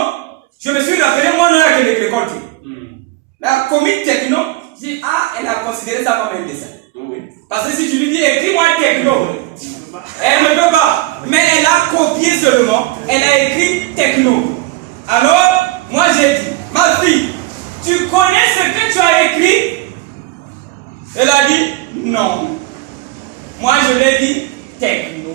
je me suis rappelé mon nom avec les comptes. La commune techno, j'ai dit, ah, elle a considéré ça comme un dessin. Parce que si tu lui dis, écris-moi techno, elle ne peut pas. Mais elle a copié a écrit techno. Alors, moi j'ai dit, ma fille, tu connais ce que tu as écrit? Elle a dit, non. Moi je lui ai dit, techno.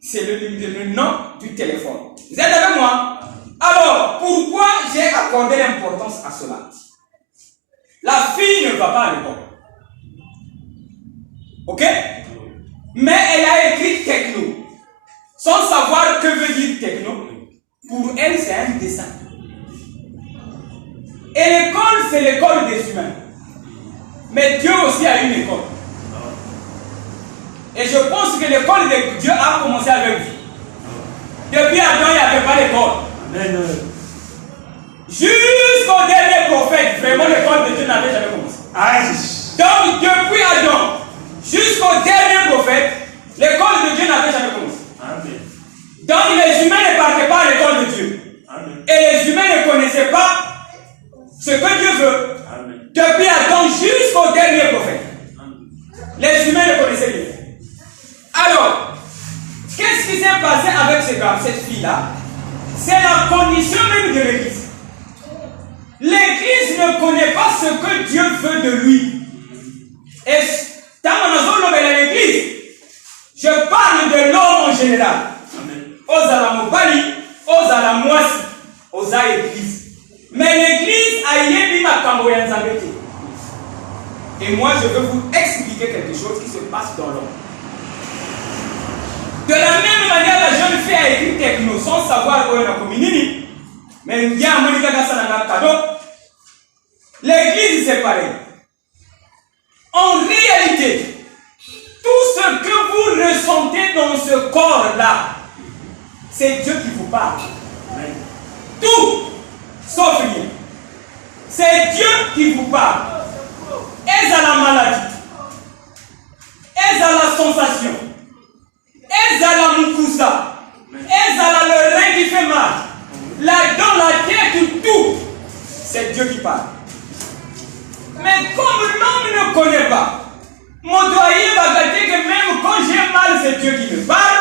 C'est le nom du téléphone. Vous êtes avec moi? Alors, pourquoi j'ai accordé l'importance à cela? La fille ne va pas à l'école. Ok? Mais elle a écrit techno. Sans savoir que veut dire techno. Pour elle, c'est un dessin. Et l'école, c'est l'école des humains. Mais Dieu aussi a une école. Et je pense que l'école de Dieu a commencé avec vous. Depuis Adam, il n'y avait pas l'école. Jusqu'au dernier prophète, vraiment l'école de Dieu n'avait jamais commencé. Donc depuis Adam jusqu'au dernier prophète, l'école de Dieu n'avait jamais commencé. Donc les humains ne partaient pas à l'école de Dieu. Et les humains ne connaissaient pas ce que Dieu veut. Depuis Adam jusqu'au dernier prophète. Les humains ne connaissaient rien. Alors, qu'est-ce qui s'est passé avec cette fille-là? C'est la condition même de l'Église. L'Église ne connaît pas ce que Dieu veut de lui. Et dans l'Église, je parle de l'homme en général. Osala Mobali, Osala Moisi, Osa Église. Mais l'Église a yébi ma kamboyanzabete. Et moi, je veux vous expliquer quelque chose qui se passe dans l'homme. De la même manière, la jeune fille a écrit techno sans savoir où elle a communiqué. Mais il y a un monica dans cadeau. L'église, c'est pareil. En réalité, tout ce que vous ressentez dans ce corps-là, c'est Dieu qui vous parle. Tout, sauf rien. C'est Dieu qui vous parle. Est-ce à la maladie? Est-ce à la sensation? Est-ce à la mukusa? Est-ce à le rein qui fait mal? Dans la tête, tout, c'est Dieu qui parle. Mais comme l'homme ne connaît pas, mon doyen va gâter que même quand j'ai mal, c'est Dieu qui me parle.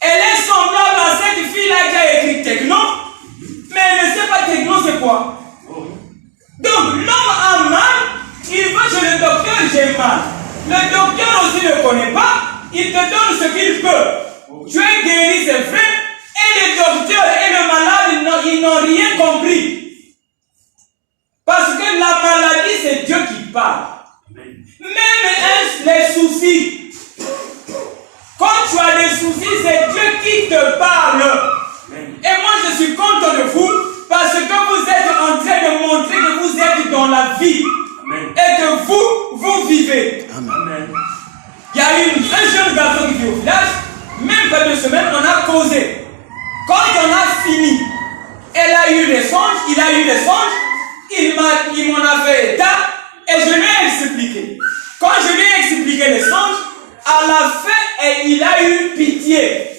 Elle est semblable à cette fille-là qui a écrit techno, mais elle ne sait pas techno c'est quoi. Donc l'homme a mal, il va chez le docteur, j'ai mal. Le docteur aussi ne connaît pas, il te donne ce qu'il peut. Tu es guéri, c'est vrai, et le docteur et le malade, ils n'ont rien compris. Parce que la maladie, c'est Dieu qui parle. Même les soucis. Quand tu as des soucis, c'est Dieu qui te parle. Et moi, je suis content de vous parce que vous êtes en train de montrer que vous êtes dans la vie. Et que vous vivez. Amen. Il y a un jeune garçon qui vit au village, même pas 2 semaines, on a causé. Quand on a fini, elle a eu des songes, il a eu des songes, il m'en a fait état et je lui ai expliqué. Quand je lui ai expliqué les songes, à la fin, il a eu pitié.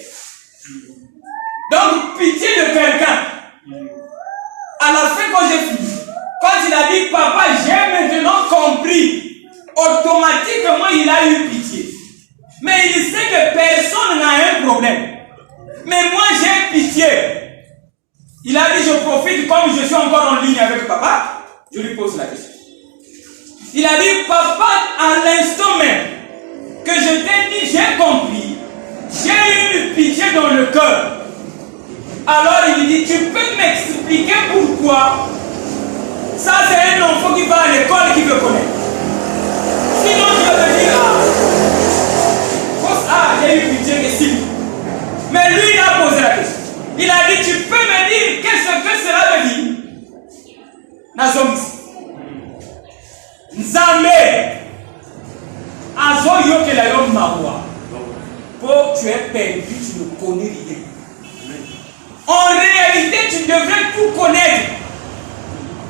Donc, pitié de quelqu'un. À la fin, quand j'ai fini, quand il a dit, papa, j'ai maintenant compris, automatiquement, il a eu pitié. Mais il sait que personne n'a un problème. Mais moi, j'ai pitié. Il a dit, je profite, comme je suis encore en ligne avec papa, je lui pose la question. Il a dit, papa, à l'instant même que je t'ai dit, j'ai compris, j'ai eu une pitié dans le cœur. Alors il dit, tu peux m'expliquer pourquoi? Ça c'est un enfant qui va à l'école qui veut connaître. Sinon tu vas te dire, j'ai eu pitié ici. Mais lui il a posé la question. Il a dit, tu peux me dire qu'est-ce que cela veut dire? Nazomisi. Nzambe Azoyo que la yom mawa. Pour tu es perdu, tu ne connais rien. En réalité, tu devrais tout connaître.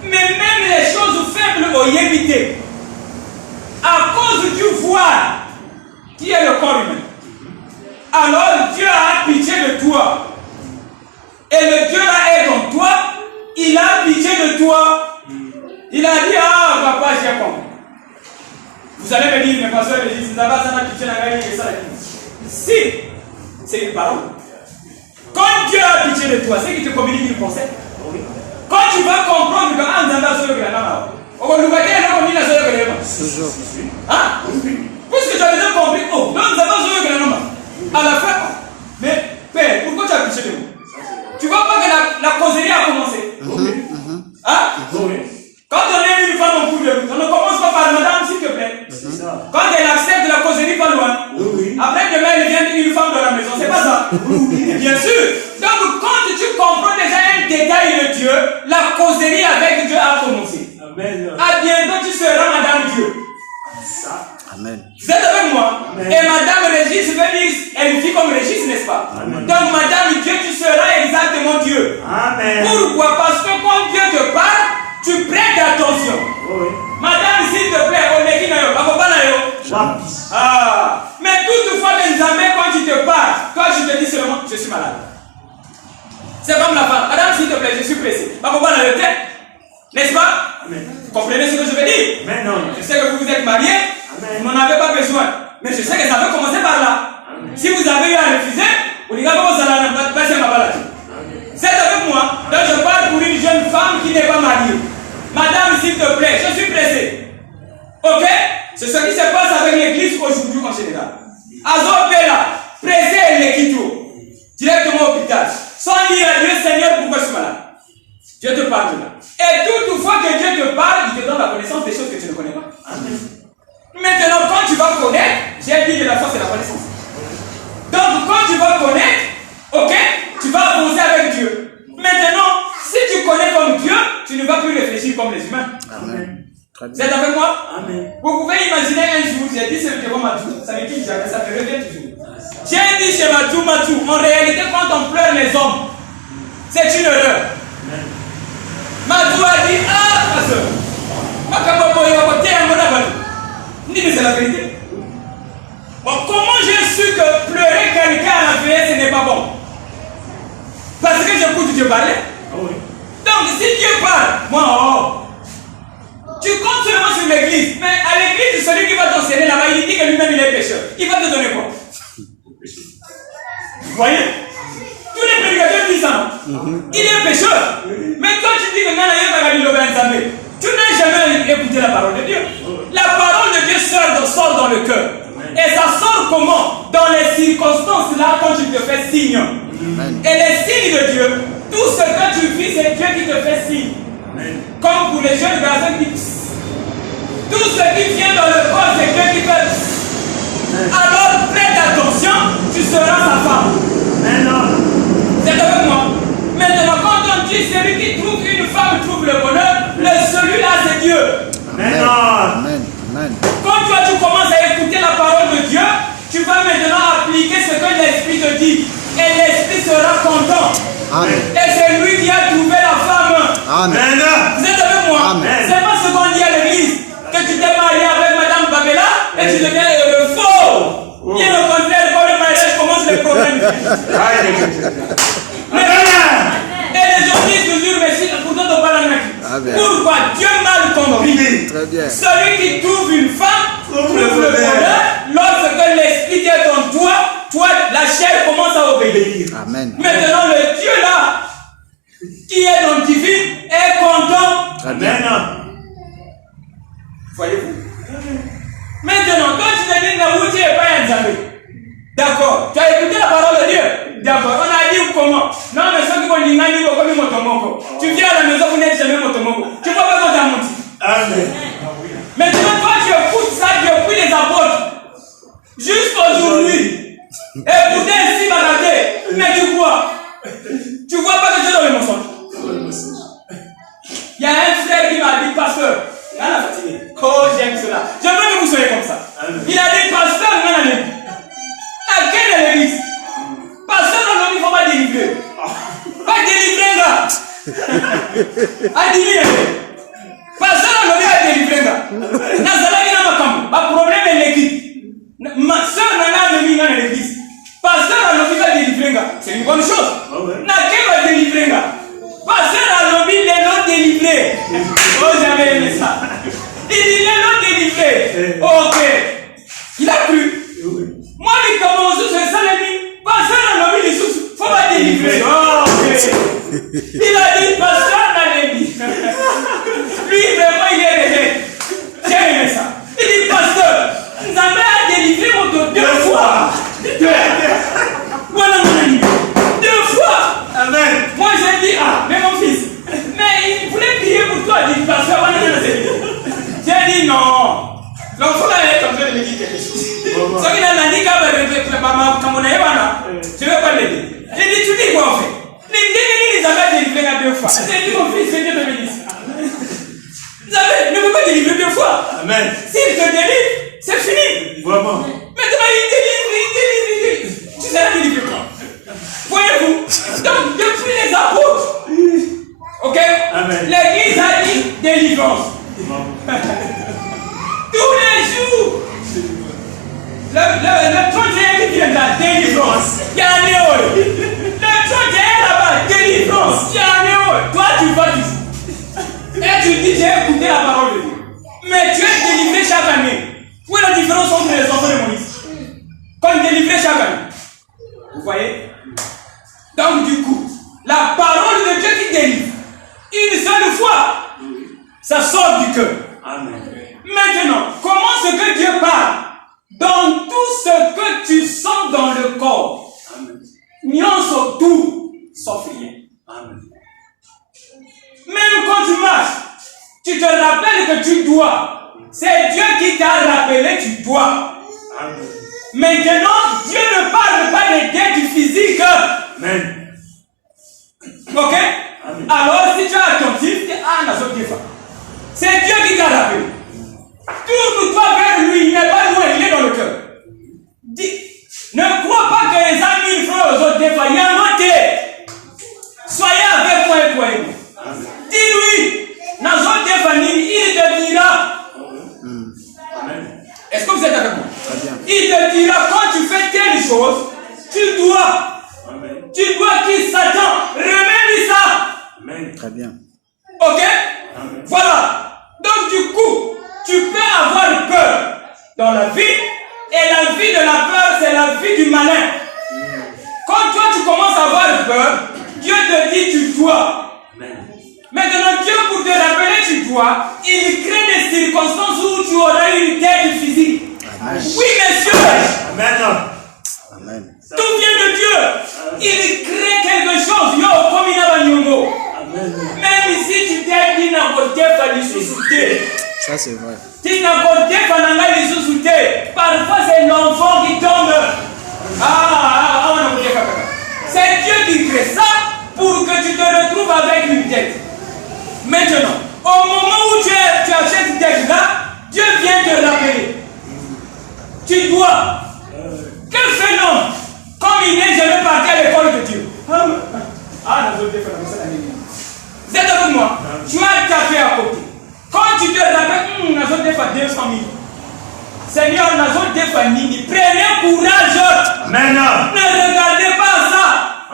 Mais même les choses faibles ont évité. À cause du voile qui est le corps humain. Alors Dieu a pitié de toi. Et le Dieu là est en toi. Il a pitié de toi. Il a dit, papa, j'ai compris. Vous allez me dire, mes pasteurs, les disent, si, c'est une parole. Quand Dieu a pitié de toi, c'est qu'il te communique une pensée. Quand tu vas comprendre que Toujours. hein? Puisque tu as déjà compris, oh, non, nous avons à la fin. Mais, Père, pourquoi tu as pitié de nous? Tu vois pas que la causerie a commencé? Hein? Quand on est une femme en couple de route, on ne commence pas par madame, s'il te plaît. Quand elle accepte la causerie pas loin, après demain elle vient une femme dans la maison, c'est pas ça? Bien sûr. Donc quand tu comprends déjà un détail de Dieu, la causerie avec Dieu a commencé. À bientôt tu seras madame Dieu. Amen. Vous êtes avec moi? Amen. Et madame Régis veut dire, elle vit comme Régis, n'est-ce pas? Amen. Donc madame Dieu, tu seras exactement Dieu. Amen. Pourquoi? Parce que quand Dieu te parle, tu prêtes attention. Oui. Madame, s'il te plaît, on est qui n'a pas. Ah. Mais toutefois, quand tu te parles, quand je te dis seulement, je suis malade. C'est comme la femme. Madame, s'il te plaît, je suis pressé. N'est-ce pas? Amen. Vous comprenez ce que je veux dire? Mais non. Je sais que vous êtes mariés, vous n'en avez pas besoin. Mais je sais que ça peut commencer par là. Amen. Si vous avez eu à refuser, vous dites comment ça va passer ma maladie. C'est avec moi. Donc je parle pour une jeune femme qui n'est pas mariée. Madame, s'il te plaît, je suis pressé. Ok? C'est ce qui se passe avec l'église aujourd'hui en général. Azopela, pressé et l'équito. Directement au hôpital. Sans dire à Dieu, Seigneur, pourquoi je suis malade? Dieu te parle de là. Et toutefois que Dieu te parle, il te donne la connaissance des choses que tu ne connais pas. Amen. Maintenant, quand tu vas connaître, j'ai dit que la foi c'est la connaissance. Donc, quand tu vas connaître, ok, tu vas avancer avec Dieu. Maintenant, si tu connais comme Dieu, tu ne vas plus réfléchir comme les humains. Amen. Vous êtes avec moi? Amen. Vous pouvez imaginer un jour, j'ai dit c'est devant Matou, ça me dit jamais, ça me revient toujours. J'ai dit chez Matou, en réalité, quand on pleure les hommes, c'est une erreur. Amen. Matou a dit, ah, ma soeur, c'est la vérité. Bon, comment j'ai su que pleurer quelqu'un à la veille, ce n'est pas bon? Parce que j'écoute Dieu parler. Oh oui. Donc, si Dieu parle, moi, tu comptes seulement sur l'église. Mais à l'église, celui qui va t'enseigner là-bas, il dit que lui-même il est pécheur. Il va te donner quoi? Vous voyez? Tous les prédicateurs disent ça. Il est pécheur. Mais quand tu dis que tu n'as jamais écouté la parole de Dieu. La parole de Dieu sort dans le cœur. Et ça sort comment? Dans les circonstances là, quand tu te fais signe. Et les signes de Dieu, tout ce que tu vis, c'est Dieu qui te fait signe. Comme pour les jeunes garçons qui tout ce qui vient dans le corps, c'est Dieu qui fait. Alors prête attention, tu seras sa femme. Maintenant, c'est avec moi. Maintenant, quand on dit celui qui trouve une femme trouve le bonheur, celui-là c'est Dieu. Amen. Quand tu commences à écouter la parole de Dieu, tu vas maintenant appliquer ce que l'Esprit te dit. Et l'Esprit sera content. Amen. Et c'est lui qui a trouvé la femme. Amen. Vous êtes avec moi? C'est pas ce qu'on dit à l'église. Que tu t'es marié avec Madame Babela et tu deviens heureux. Faux. Bien au contraire, quand le mariage commence, les problèmes. Et les gens disent toujours, mais si, pourtant on parle en acquis. Pourquoi? Dieu mal compris. Très bien. Celui qui trouve une femme trouve le bonheur lorsque l'Esprit est en toi, la chair commence à obéir. Amen. Maintenant, le Dieu là, qui est dans le divin, est content. Très bien. Voyez-vous? Maintenant, quand tu te dis que tu n'es pas un Zambé, d'accord, tu as écouté la parole de Dieu, d'accord, on a dit comment? Non, mais ceux qui vont dire que comme Motomoko, tu viens à la maison, vous n'êtes jamais Motomoko, tu ne peux pas compter à mon petit. Amen. Maintenant, toi, tu écoutes ça, tu écoutes les apôtres, jusqu'aujourd'hui, écoutez ici, baladé, mais tu vois pas que tu es dans le mensonge. Il y a un frère qui m'a dit, pasteur, oh, j'aime cela. J'aimerais que vous soyez comme ça. Il a dit, pasteur, non, non, à quelle église? Pasteur, non, il ne faut pas délivrer. Pas délivrer, là. A délivrer. Pasteur, non, il a délivrer, là. Ma problème est l'équipe. Ma soeur, non, il a l'église. Pasteur, non, il a délivrer, là. C'est une bonne chose. N'a qu'elle va délivrer, là. Pasteur, non, il est délivré. Oh, j'avais aimé ça. Il dit, il est non délivré. Ok. train de me dire quelque chose. Ce qui n'a dit je vais pas l'aider. J'ai dit, tu dis quoi en fait? Les avaient délivré la 2 fois. J'ai dit, mon fils, c'est Dieu te bénisse. Ne peut pas délivrer 2 fois. Amen. S'il te délivre, c'est fini. Vraiment. Maintenant, il délivre. Tu seras délivré quand? Voyez-vous? Donc, depuis les apôtres, ok? Amen. L'église a dit délivrance. Tous les jours. Le 31 qui vient là, délivrance. Il y a un néo. Le 31 là-bas, délivrance. Il y a un néo. Toi, tu vas du fou. Et tu dis, j'ai écouté la parole de Dieu. Mais tu es délivré chaque année. Où est la différence entre les enfants de Moïse? Quand délivré chaque année. Vous voyez? Donc, du coup, la parole de Dieu qui délivre, une seule fois, ça sort du cœur. Amen. Maintenant, comment ce que Dieu parle? Dans tout ce que tu sens dans le corps, nuance tout, sauf rien. Amen. Même quand tu marches, tu te rappelles que tu dois. C'est Dieu qui t'a rappelé, tu dois. Amen. Maintenant, Dieu ne parle pas des dettes physiques. Amen. Ok? Amen. Alors, si tu es attentif, c'est Dieu qui t'a rappelé. Tourne-toi vers lui, il n'est pas loin, il est dans le cœur. Ne crois pas que les amis frères aux autres des fois, il y a un moté. Soyez avec moi et toi et moi. Dis-lui, dans autres des familles, il te dira. Est-ce que vous êtes avec moi? Il te dira, quand tu fais telle chose, tu dois. Amen. Tu dois qu'il s'attend. Remets-lui ça. Amen. Très bien. Ok? Amen. Voilà. Donc du coup, tu peux avoir peur dans la vie. Et la vie de la peur, c'est la vie du malin. Quand toi tu commences à avoir peur, Dieu te dit tu dois. Amen. Maintenant, Dieu pour te rappeler tu dois, il crée des circonstances où tu auras une dette physique. Amen. Oui, messieurs. Amen. Amen. Tout vient de Dieu. Il crée quelque chose. Yo, comme il a Amen. même ici, tu t'es dit n'a pas de sous-souté. Ça, c'est vrai. Tu n'as pas de sous-souté. Parfois, c'est l'enfant qui tombe. C'est Dieu qui crée ça pour que tu te retrouves avec une tête. Maintenant, au moment où tu as cette tête-là, Dieu vient te rappeler. Tu dois. Quel fait l'homme? Comme il est, je vais partir à l'école de Dieu. Vous êtes avec moi? Tu as tapé à côté. Quand tu te rappelles, nous avons des fois 200 000. Seigneur, nous avons des familles. Prenez courage. Amen. Ne regardez pas ça.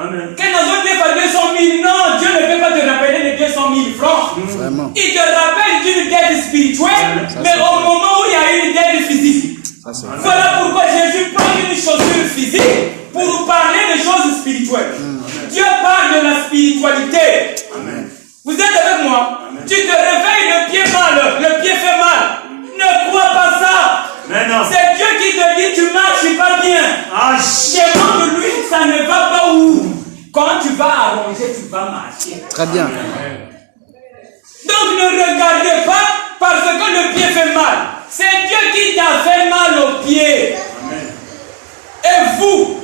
Amen. Que nous avons des fois 200 000. Non, Dieu ne peut pas te rappeler les 200 000 francs. Vraiment. Il te rappelle d'une dette spirituelle, mais au moment où il y a une dette physique. Ça, c'est vrai. Voilà pourquoi Jésus prend une chaussure physique pour parler des choses spirituelles. Dieu parle de la spiritualité. Amen. Vous êtes avec moi? Amen. Tu te réveilles, le pied mal, le pied fait mal. Ne crois pas ça. Amen. C'est Dieu qui te dit tu marches pas bien. Demande-lui, ça ne va pas où. Quand tu vas arranger, tu vas marcher. Très bien. Donc ne regardez pas parce que le pied fait mal. C'est Dieu qui t'a fait mal au pied. Amen. Et vous,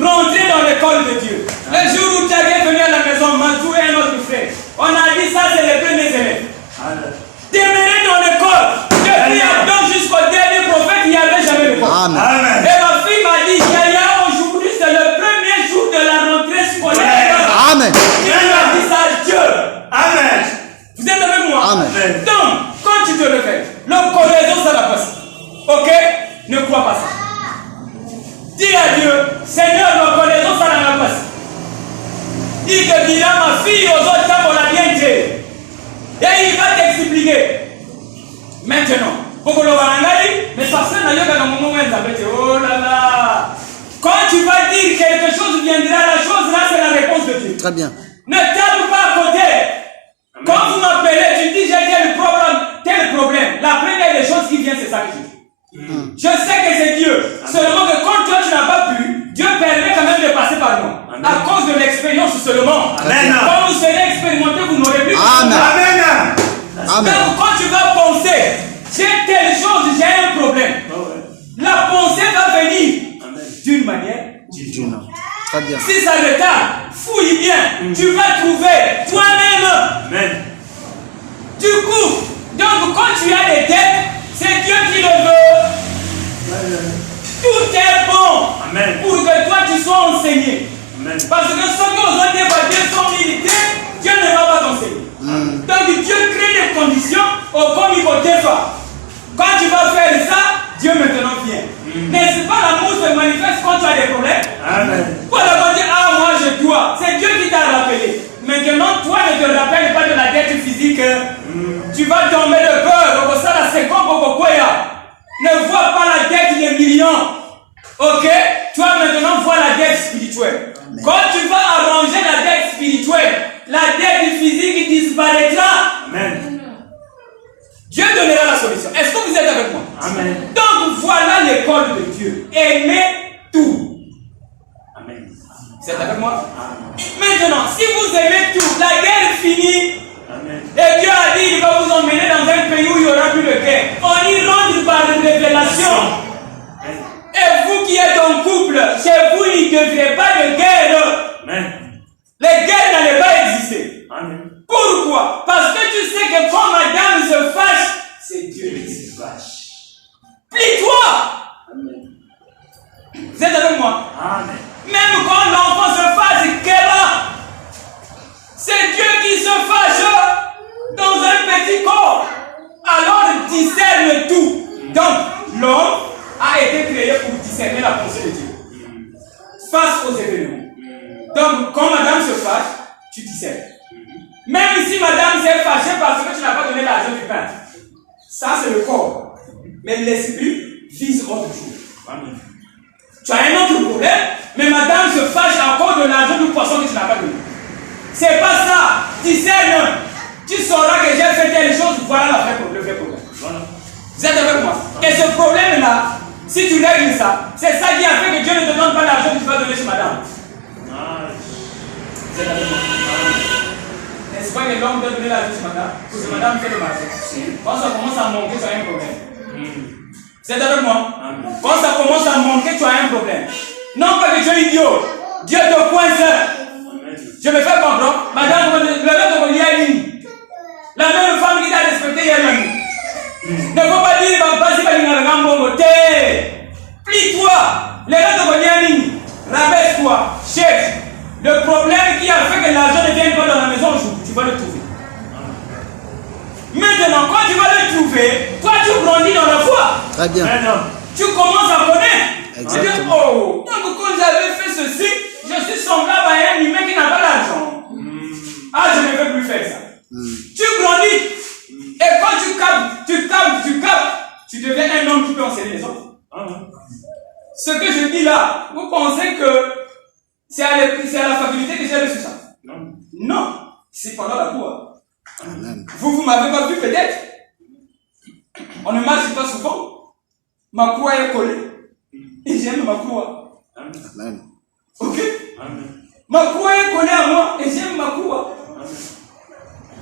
rentrez dans l'école de Dieu. Le jour où tu es venu à la maison, Mantou et un autre frère, on a dit ça, c'est les premiers élèves. Demeurez dans l'école. Depuis Adam jusqu'au dernier prophète, il n'y avait jamais l'école. Amen. Amen. Et ma fille m'a dit, Yaya, aujourd'hui, c'est le premier jour de la rentrée scolaire. Amen. Dieu a dit ça à Dieu. Amen. Vous êtes avec moi? Amen. Donc, quand tu te réveilles, le coraison, ça va passer. Ok? Ne crois pas ça. Dis à Dieu, Seigneur, le coraison, ça va passer. Il te dira, ma fille, aux autres temps, on l'a bien dit. Et il va t'expliquer. Maintenant, beaucoup de mais personne n'a eu qu'à un moment où elle s'appelle. Oh là là. Quand tu vas dire quelque chose viendra, la chose là, c'est la réponse de Dieu. Très bien. Ne tape pas à côté. Quand vous m'appelez, tu dis j'ai tel problème. La première des choses qui vient, c'est ça que je dis. Je sais que c'est Dieu. Seulement que quand toi tu n'as pas pu, Dieu permet quand même de passer par moi. Amen. À cause de l'expérience seulement. Amen. Quand vous serez expérimenté, vous n'aurez plus. Amen. Amen. Amen. Donc quand tu vas penser, j'ai telle chose, j'ai un problème. Très bien. Si ça retarde, fouille bien. Tu vas trouver toi-même. Amen. Du coup, donc quand tu as des dettes, c'est Dieu qui le veut. Tout est bon Amen. pour que toi tu sois enseigné. Amen. Parce que ceux qui ont débattu sont militaires, Dieu ne va pas t'enseigner. Donc Dieu crée des conditions au comme il faut défendre. Quand tu vas faire ça, Dieu maintenant vient. N'est-ce pas l'amour se manifeste quand tu as des problèmes? Amen. Pour d'abord dire, ah moi je dois. C'est Dieu qui t'a rappelé. Maintenant, toi ne te rappelles pas de la dette physique. Tu vas tomber de peur. Pour ça, la seconde, ne vois pas la dette des millions. Ok? Toi maintenant, vois la dette spirituelle. Amen. Quand tu vas arranger la dette spirituelle, la dette physique disparaîtra. Amen. Dieu donnera la solution. Est-ce que vous êtes avec moi? Amen. Donc voilà l'école de Dieu. Aimez tout. Amen. Vous êtes avec moi? Amen. Maintenant, si vous aimez tout, la guerre finit. Amen. Et Dieu a dit, il va vous emmener dans un pays où il n'y aura plus de guerre. On y rentre par révélation. Et vous qui êtes en couple, chez vous, il ne devrait pas de guerre. Amen. Les guerres n'allaient pas exister. Amen. Pourquoi? Parce que tu sais que quand madame se fâche, c'est Dieu qui se fâche. Plie-toi. Vous êtes avec moi? Amen. Même quand l'enfant se fâche, c'est Dieu qui se fâche dans un petit corps. Alors discerne tout. Donc l'homme a été créé pour discerner la pensée de Dieu face aux événements. Donc quand madame se fâche, tu discernes. Même si madame s'est fâchée parce que tu n'as pas donné l'argent du pain, ça c'est le corps. Mais l'esprit vise autre chose. Amen. Tu as un autre problème, mais madame se fâche à cause de l'argent du poisson que tu n'as pas donné. C'est pas ça. Discerne. Tu sauras que j'ai fait telle chose, voilà le vrai problème. Voilà. Vous êtes avec moi? Et ce problème-là, si tu règles ça, c'est ça qui a fait que Dieu ne te donne pas l'argent que tu vas donner chez madame. Vous êtes avec moi? N'est-ce pas que l'homme doit donner l'argent chez madame pour que madame fait le marché? Quand ça commence à manquer, tu as un problème. Vous êtes avec moi? Amen. Quand ça commence à manquer, tu as un problème. Non pas que Dieu est idiot. Dieu te coince. Je me fais comprendre. Madame, le mec de Yali, la même femme qui t'a respecté hier même. Ne faut pas dire, vas-y, plie-toi. Les gars de Yali, rabaisse-toi, cherche. Le problème qui a fait que l'argent ne vienne pas dans la maison, tu vas le trouver. Maintenant, quand tu vas le trouver, toi tu grandis dans la foi. Très bien. Tu commences à connaître. Exactement. Tu dis, oh, donc quand j'avais fait ceci, je suis semblable à un humain qui n'a pas d'argent. Ah, je ne veux plus faire ça. Tu grandis. Et quand tu captes, tu deviens un homme qui peut enseigner les autres. Ce que je dis là, vous pensez que c'est à la faculté que j'ai reçu ça? Non. C'est pendant la cour. Amen. Vous m'avez pas vu peut-être. On ne marche pas souvent. Ma croix est collée. Et j'aime ma croix. Amen. Ok? Amen. Ma croix est collée à moi et j'aime ma croix.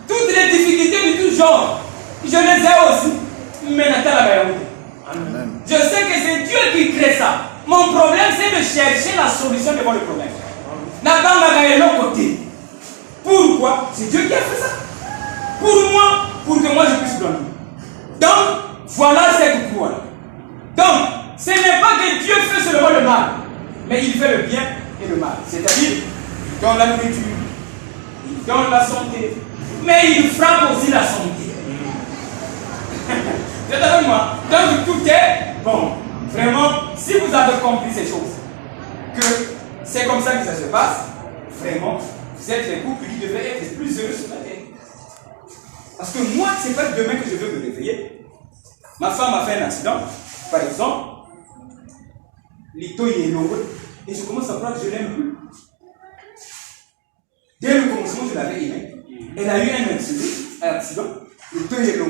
Toutes les difficultés de tout genre, je les ai aussi. Mais Nathalie a gagné. Amen. Je sais que c'est Dieu qui crée ça. Mon problème, c'est de chercher la solution devant le problème. Nathalie a gagné l'autre côté. Pourquoi? C'est Dieu qui a fait ça. Pour moi, pour que moi je puisse grandir. Donc, voilà cette croix. Donc, ce n'est pas que Dieu fait seulement le mal, mais il fait le bien et le mal. C'est-à-dire, il donne la nourriture, il donne la santé, mais il frappe aussi la santé. Vous êtes avec moi? Donc, tout est bon. Vraiment, si vous avez compris ces choses, que c'est comme ça que ça se passe, vraiment, vous êtes les couples qui devraient être les plus heureux sur la terre. Parce que moi, ce n'est pas demain que je veux me réveiller. Ma femme a fait un accident, par exemple. L'ito est long, et je commence à croire que je l'aime plus. Dès le commencement, je l'avais aimé. Elle a eu un accident. L'ito est long,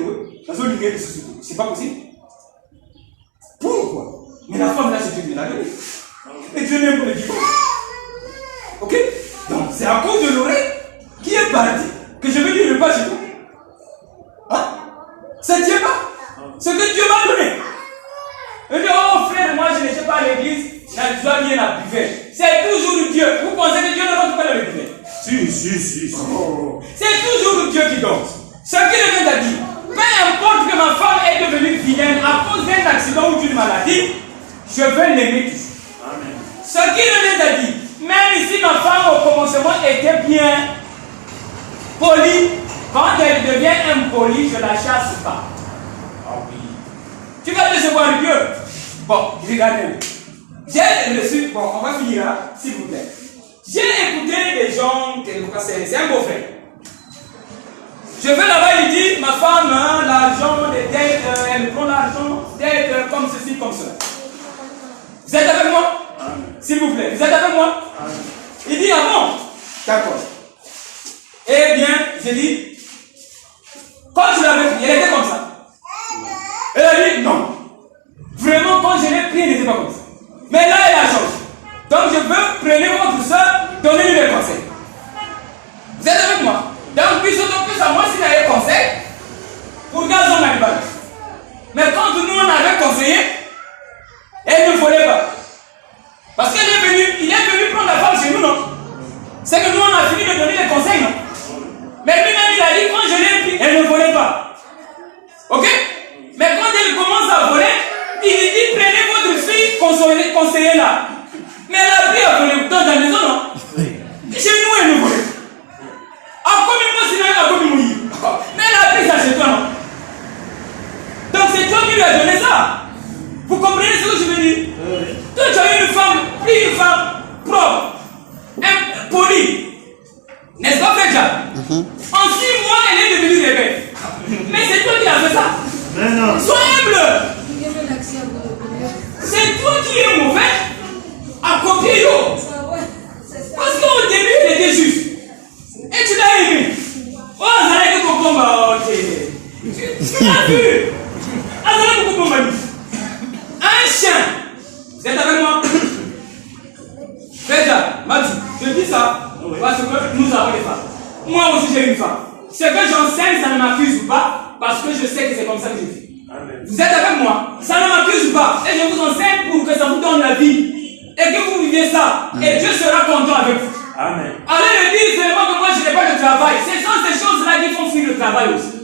c'est pas possible. Pourquoi? Mais la femme là, c'est Dieu qui l'a donné. Et Dieu n'aime pas le divorce. Ok? Donc, c'est à cause de l'oreille qui est partie que je veux dire le pas chez toi. Hein? Ça ne tient pas. Ce que Dieu m'a donné. Il dit, oh frère, moi je ne sais pas à l'église. Tu dois bien la buvette. C'est toujours Dieu. Vous pensez que Dieu ne donne pas le buvette? Si. Oh. C'est toujours Dieu qui donne. Ce qui le vient à dire, peu importe que ma femme est devenue vilaine à cause d'un accident ou d'une maladie, je veux l'aimer toujours. Amen. Ce qui le vient à dire, même si ma femme au commencement était bien polie, quand elle devient impolie, je la chasse pas. Ah oui. Tu vas décevoir Dieu. Bon, regardez. J'ai reçu, bon, on va finir là, s'il vous plaît. J'ai écouté des gens, c'est un beau frère. Je vais là-bas, il dit, ma femme, hein, l'argent, les dettes, elle prend l'argent, dettes, comme ceci, comme cela. Vous êtes avec moi? S'il vous plaît, vous êtes avec moi? Il dit, ah bon? D'accord. Eh bien, j'ai dit, quand je l'avais pris, elle était comme ça. Elle a dit, non. Vraiment, quand je l'ai pris, elle n'était pas comme ça. Mais là, elle a changé. Donc, je veux, prenez votre soeur, donnez-lui des conseils. Vous êtes avec moi? Donc, plus que ça, moi, s'il y a des conseils, pour garçon, on pas. Mais quand nous, on avait conseillé, elle ne voulait pas. Parce qu'il est venu prendre la femme chez nous, non? C'est que nous, on a fini de donner des conseils, non? Mais lui-même, il a dit, quand je l'ai pris, elle ne voulait pas. Ok? Mais quand elle commence à voler, il lui dit, prenez votre fille, conseillez-la. Mais elle a pris à voler dans la maison, non? Chez nous, elle ne volait. Mais elle a pris ça chez toi, non? Donc c'est toi qui lui as donné ça. Vous comprenez ce que je veux dire? Toi, tu as une femme propre, polie. N'est-ce pas, Féja? En 6 mois, elle est devenue rebelle. Mais c'est toi qui as fait ça. Sois humble. C'est toi qui es mauvais à copier yo. Parce qu'au début, il était juste. Et tu l'as aimé. Oh, ça a été ton combat. Tu l'as vu. Un chien. Vous êtes avec moi? Déjà, Mathieu, je dis ça parce que nous avons des femmes. Moi aussi, j'ai une femme. Ce que j'enseigne, ça ne m'accuse pas parce que je sais que c'est comme ça que je vis. Vous êtes avec moi? Ça ne m'accuse pas. Et je vous enseigne pour que ça vous donne la vie. Et que vous viviez ça. Et Dieu sera content avec vous. Amen. Allez le dire seulement que moi je n'ai pas de travail. Ce sont ces choses-là qui font fuir le travail aussi.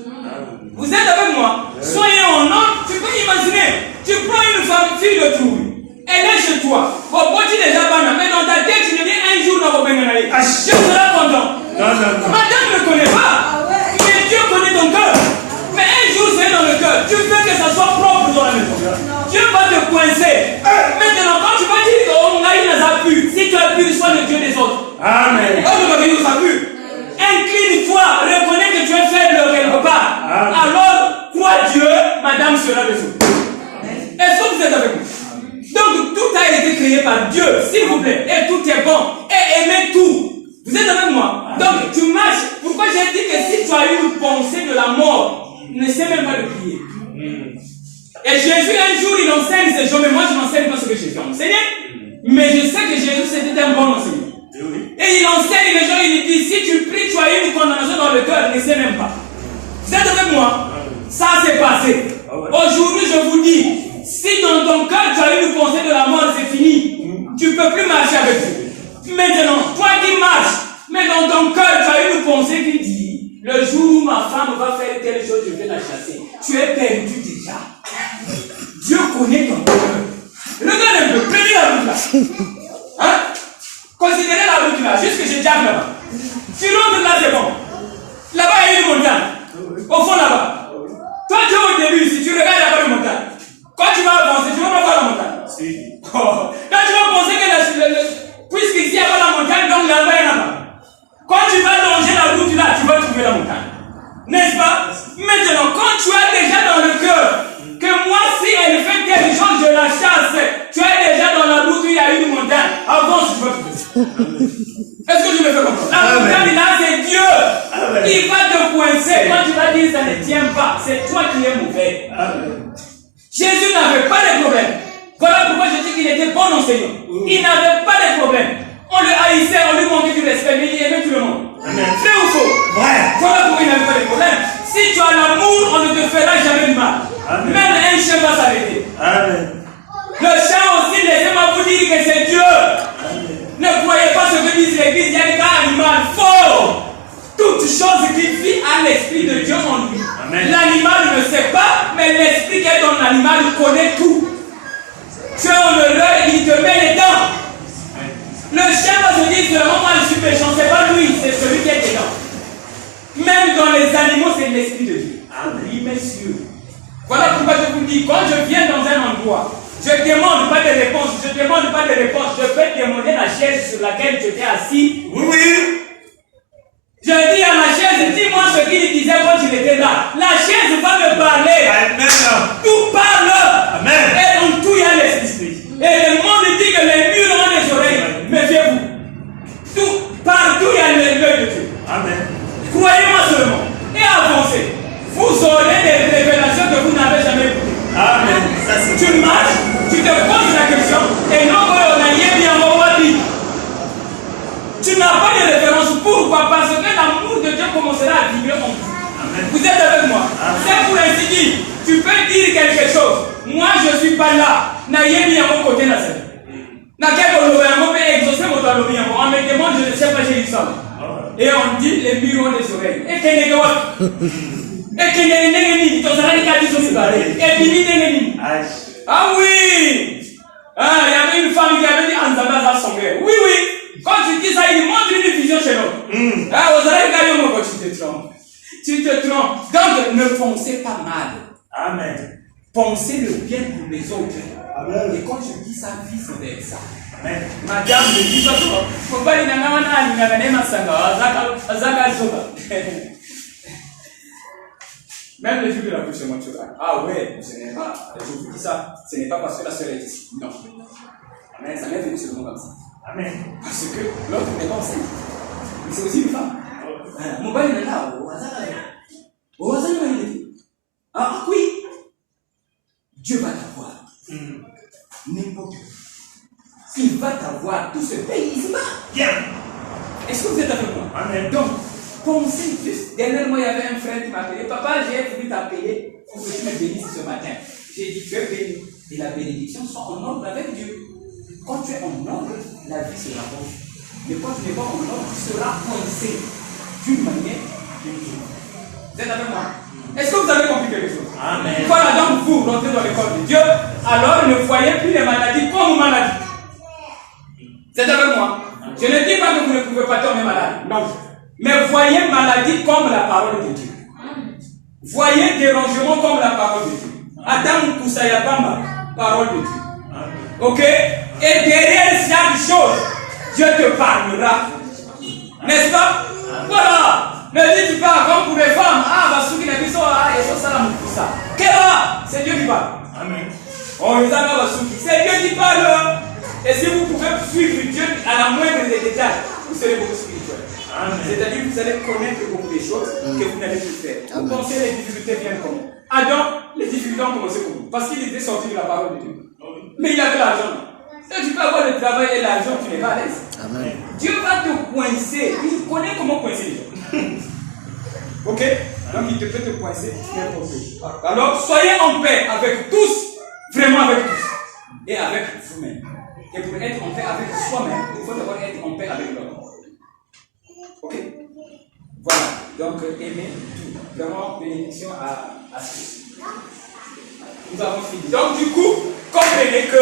Vous êtes avec moi? Soyez en ordre. Tu peux imaginer. Tu prends une fille de trouille. Elle est chez toi. Bon, tu déjà pas, mais dans ta tête, tu ne viens un jour dans vos bénéfices. Je serai content. Madame ne connaît pas. Mais Dieu connaît ton cœur. Mais un jour, c'est dans le cœur. Tu veux que ça soit propre dans la maison. Dieu va te coincer. Maintenant, quand tu vas dire qu'on a eu les appuis, si tu as pu, sois le Dieu des autres. Amen. Quand tu vas venir aux appuis, incline-toi, reconnais que tu es faible quelque part. Alors, crois Dieu, madame sera dessous. Est-ce que vous êtes avec moi? Donc, tout a été créé par Dieu, s'il vous plaît. Et tout est bon. Et aimez tout. Vous êtes avec moi? Donc, tu marches. Pourquoi j'ai dit que si tu as eu une pensée de la mort, ne sais même pas le prier. Et Jésus, un jour, il enseigne ces choses, mais moi, je n'enseigne pas ce que Jésus a enseigné. Mais je sais que Jésus, c'était un bon enseignant. Et il enseigne les gens, il dit, si tu pries, tu as une condamnation dans le cœur, ne sais même pas. Vous êtes avec moi? Ça s'est passé. Aujourd'hui, je vous dis, si dans ton cœur, tu as une pensée de la mort, c'est fini. Tu ne peux plus marcher avec Dieu. Maintenant, toi qui marches, mais dans ton cœur, tu as une pensée qui dit, le jour où ma femme va faire telle chose, je vais la chasser. Tu es perdu déjà. Dieu connaît ton cœur. Regarde un peu, prenez la route là. Hein? Considérez la route là, juste que j'ai déjà là-bas. Tu rentres là, c'est bon. Là-bas, il y a une montagne. Au fond là-bas. Toi, tu es au début, si tu regardes là-bas une montagne. Quand tu vas avancer, tu vas pas voir la montagne. Quand tu vas penser que puisqu'ici il n'y a pas la montagne, donc là-bas il y en a pas. Quand tu vas longer la route là, tu vas trouver la montagne. N'est-ce pas? Maintenant, quand tu as déjà dans le cœur que moi, si elle fait quelque chose, je la chasse, tu es déjà dans la route où il y a une montagne. Avance, tu vas trouver. Est-ce que tu me fais comprendre? La montagne là, c'est Dieu. Il va te coincer. Quand tu vas dire ça ne tient pas, c'est toi qui es mauvais. Jésus n'avait pas de problème. Voilà pourquoi je dis qu'il était bon enseignant. Il n'avait pas de problème. On le haïssait, on lui manquait du respect, mais il aimait tout le monde. Vrai ou faux? Voilà pourquoi il n'avait pas de problème. Si tu as l'amour, on ne te fera jamais du mal. Même un chien va s'arrêter. Le chien aussi, laissez-moi vous dire que c'est l'Esprit de Dieu. Amen. Oui, messieurs. Voilà pourquoi je vous dis, quand je viens dans un endroit, je ne demande pas de réponse, je peux demander la chaise sur laquelle je t'ai assis. Oui. Je dis à la chaise, dis-moi ce qu'il disait quand il était là. La chaise va me parler. Amen. Tout parle. Amen. Et en tout, il y a l'Esprit. Et le monde dit que les murs ont des oreilles. Méfiez-vous. Tout, partout, il y a l'œil de Dieu. Amen. Croyez-moi seulement. Et avancez. Vous aurez des révélations que vous n'avez jamais écoutées. Amen. Ça, c'est Tu marches, tu te poses la question, et non, on a bien dit. Tu n'as pas de référence. Pourquoi? Parce que l'amour de Dieu commencera à vivre en vous. Amen. Vous êtes avec moi? Amen. C'est pour ainsi dire. Tu peux dire quelque chose. Moi, je ne suis pas là. N'ayez mis à mon côté, là, c'est. On me demande, je ne sais pas, j'ai dit ça. Et on dit, les murs ont des oreilles. Et qu'il y a ah oui! Ah, il y avait une femme qui avait dit Anzana Songé. Oui, oui! Quand tu dis ça, il montre une vision chez nous. Ah, vous allez regarder moi quand tu te trompes. Tu te trompes. Donc, ne pensez pas mal. Amen. Pensez le bien pour les autres. Amen. Et quand je dis ça, vise vers ça. Amen. Madame, je dis ça souvent. Faut pas dire même les jours de la bouche de mon cheval. Ah ouais, ce n'est pas. Je vous dis ça, ce n'est pas parce que la sœur est ici. Non. Amen. Ça m'est venu seulement comme ça. Amen. Parce que l'autre n'est pas enceinte. Mais c'est aussi une femme. Mon bail est là, au hasard. Au hasard, il est. Ah oui. Dieu va t'avoir. N'importe où. Il va t'avoir tout ce pays ici-bas. Bien. Est-ce que vous êtes avec moi? Amen. Donc, pensez juste. Dernièrement, il y avait un frère qui m'a appelé. Papa, j'ai voulu t'appeler pour que tu me bénisses ce matin. J'ai dit, Dieu bénis. Et la bénédiction soit en ordre avec Dieu. Quand tu es en ordre, la vie sera bonne. Mais quand tu n'es pas en ordre, tu seras coincé d'une manière ou d'une autre. Vous êtes avec moi? Est-ce que vous avez compris quelque chose? Amen. Voilà, donc vous rentrez dans l'école de Dieu, alors ne voyez plus les maladies comme maladies. Vous êtes avec moi? Je ne dis pas que vous ne pouvez pas tomber malade. Non. Mais voyez maladie comme la parole de Dieu. Voyez dérangement comme la parole de Dieu. Adam Kusayabamba, parole de Dieu. Ok? Et derrière chaque chose, Dieu te parlera. N'est-ce pas? Voilà. Ne dis pas comme pour les femmes. Ah, bah, ceux qui n'ont pas ça, pour ça. Quel va? C'est Dieu qui parle. Amen. Oh, c'est Dieu qui parle. Et si vous pouvez suivre Dieu à la moindre des détails, vous serez beaucoup spirituel. C'est-à-dire que vous allez connaître beaucoup de choses que vous n'allez plus faire. Vous pensez les difficultés viennent comment? Adam, les difficultés ont commencé comment? Parce qu'il était sorti de la parole de Dieu. Mais il avait l'argent. Si tu peux avoir le travail et l'argent, tu n'es pas à l'aise. Amen. Dieu va te coincer. Il connaît comment coincer les gens. Ok? Donc il te peut te coincer n'importe où. Alors soyez en paix avec tous, vraiment avec tous, et avec vous-même. Et pour être en paix avec soi-même, il faut d'abord être en paix avec l'autre. Ok? Voilà. Donc aimer tout. Vraiment bénédiction à tous. Nous avons fini. Donc du coup, comprenez que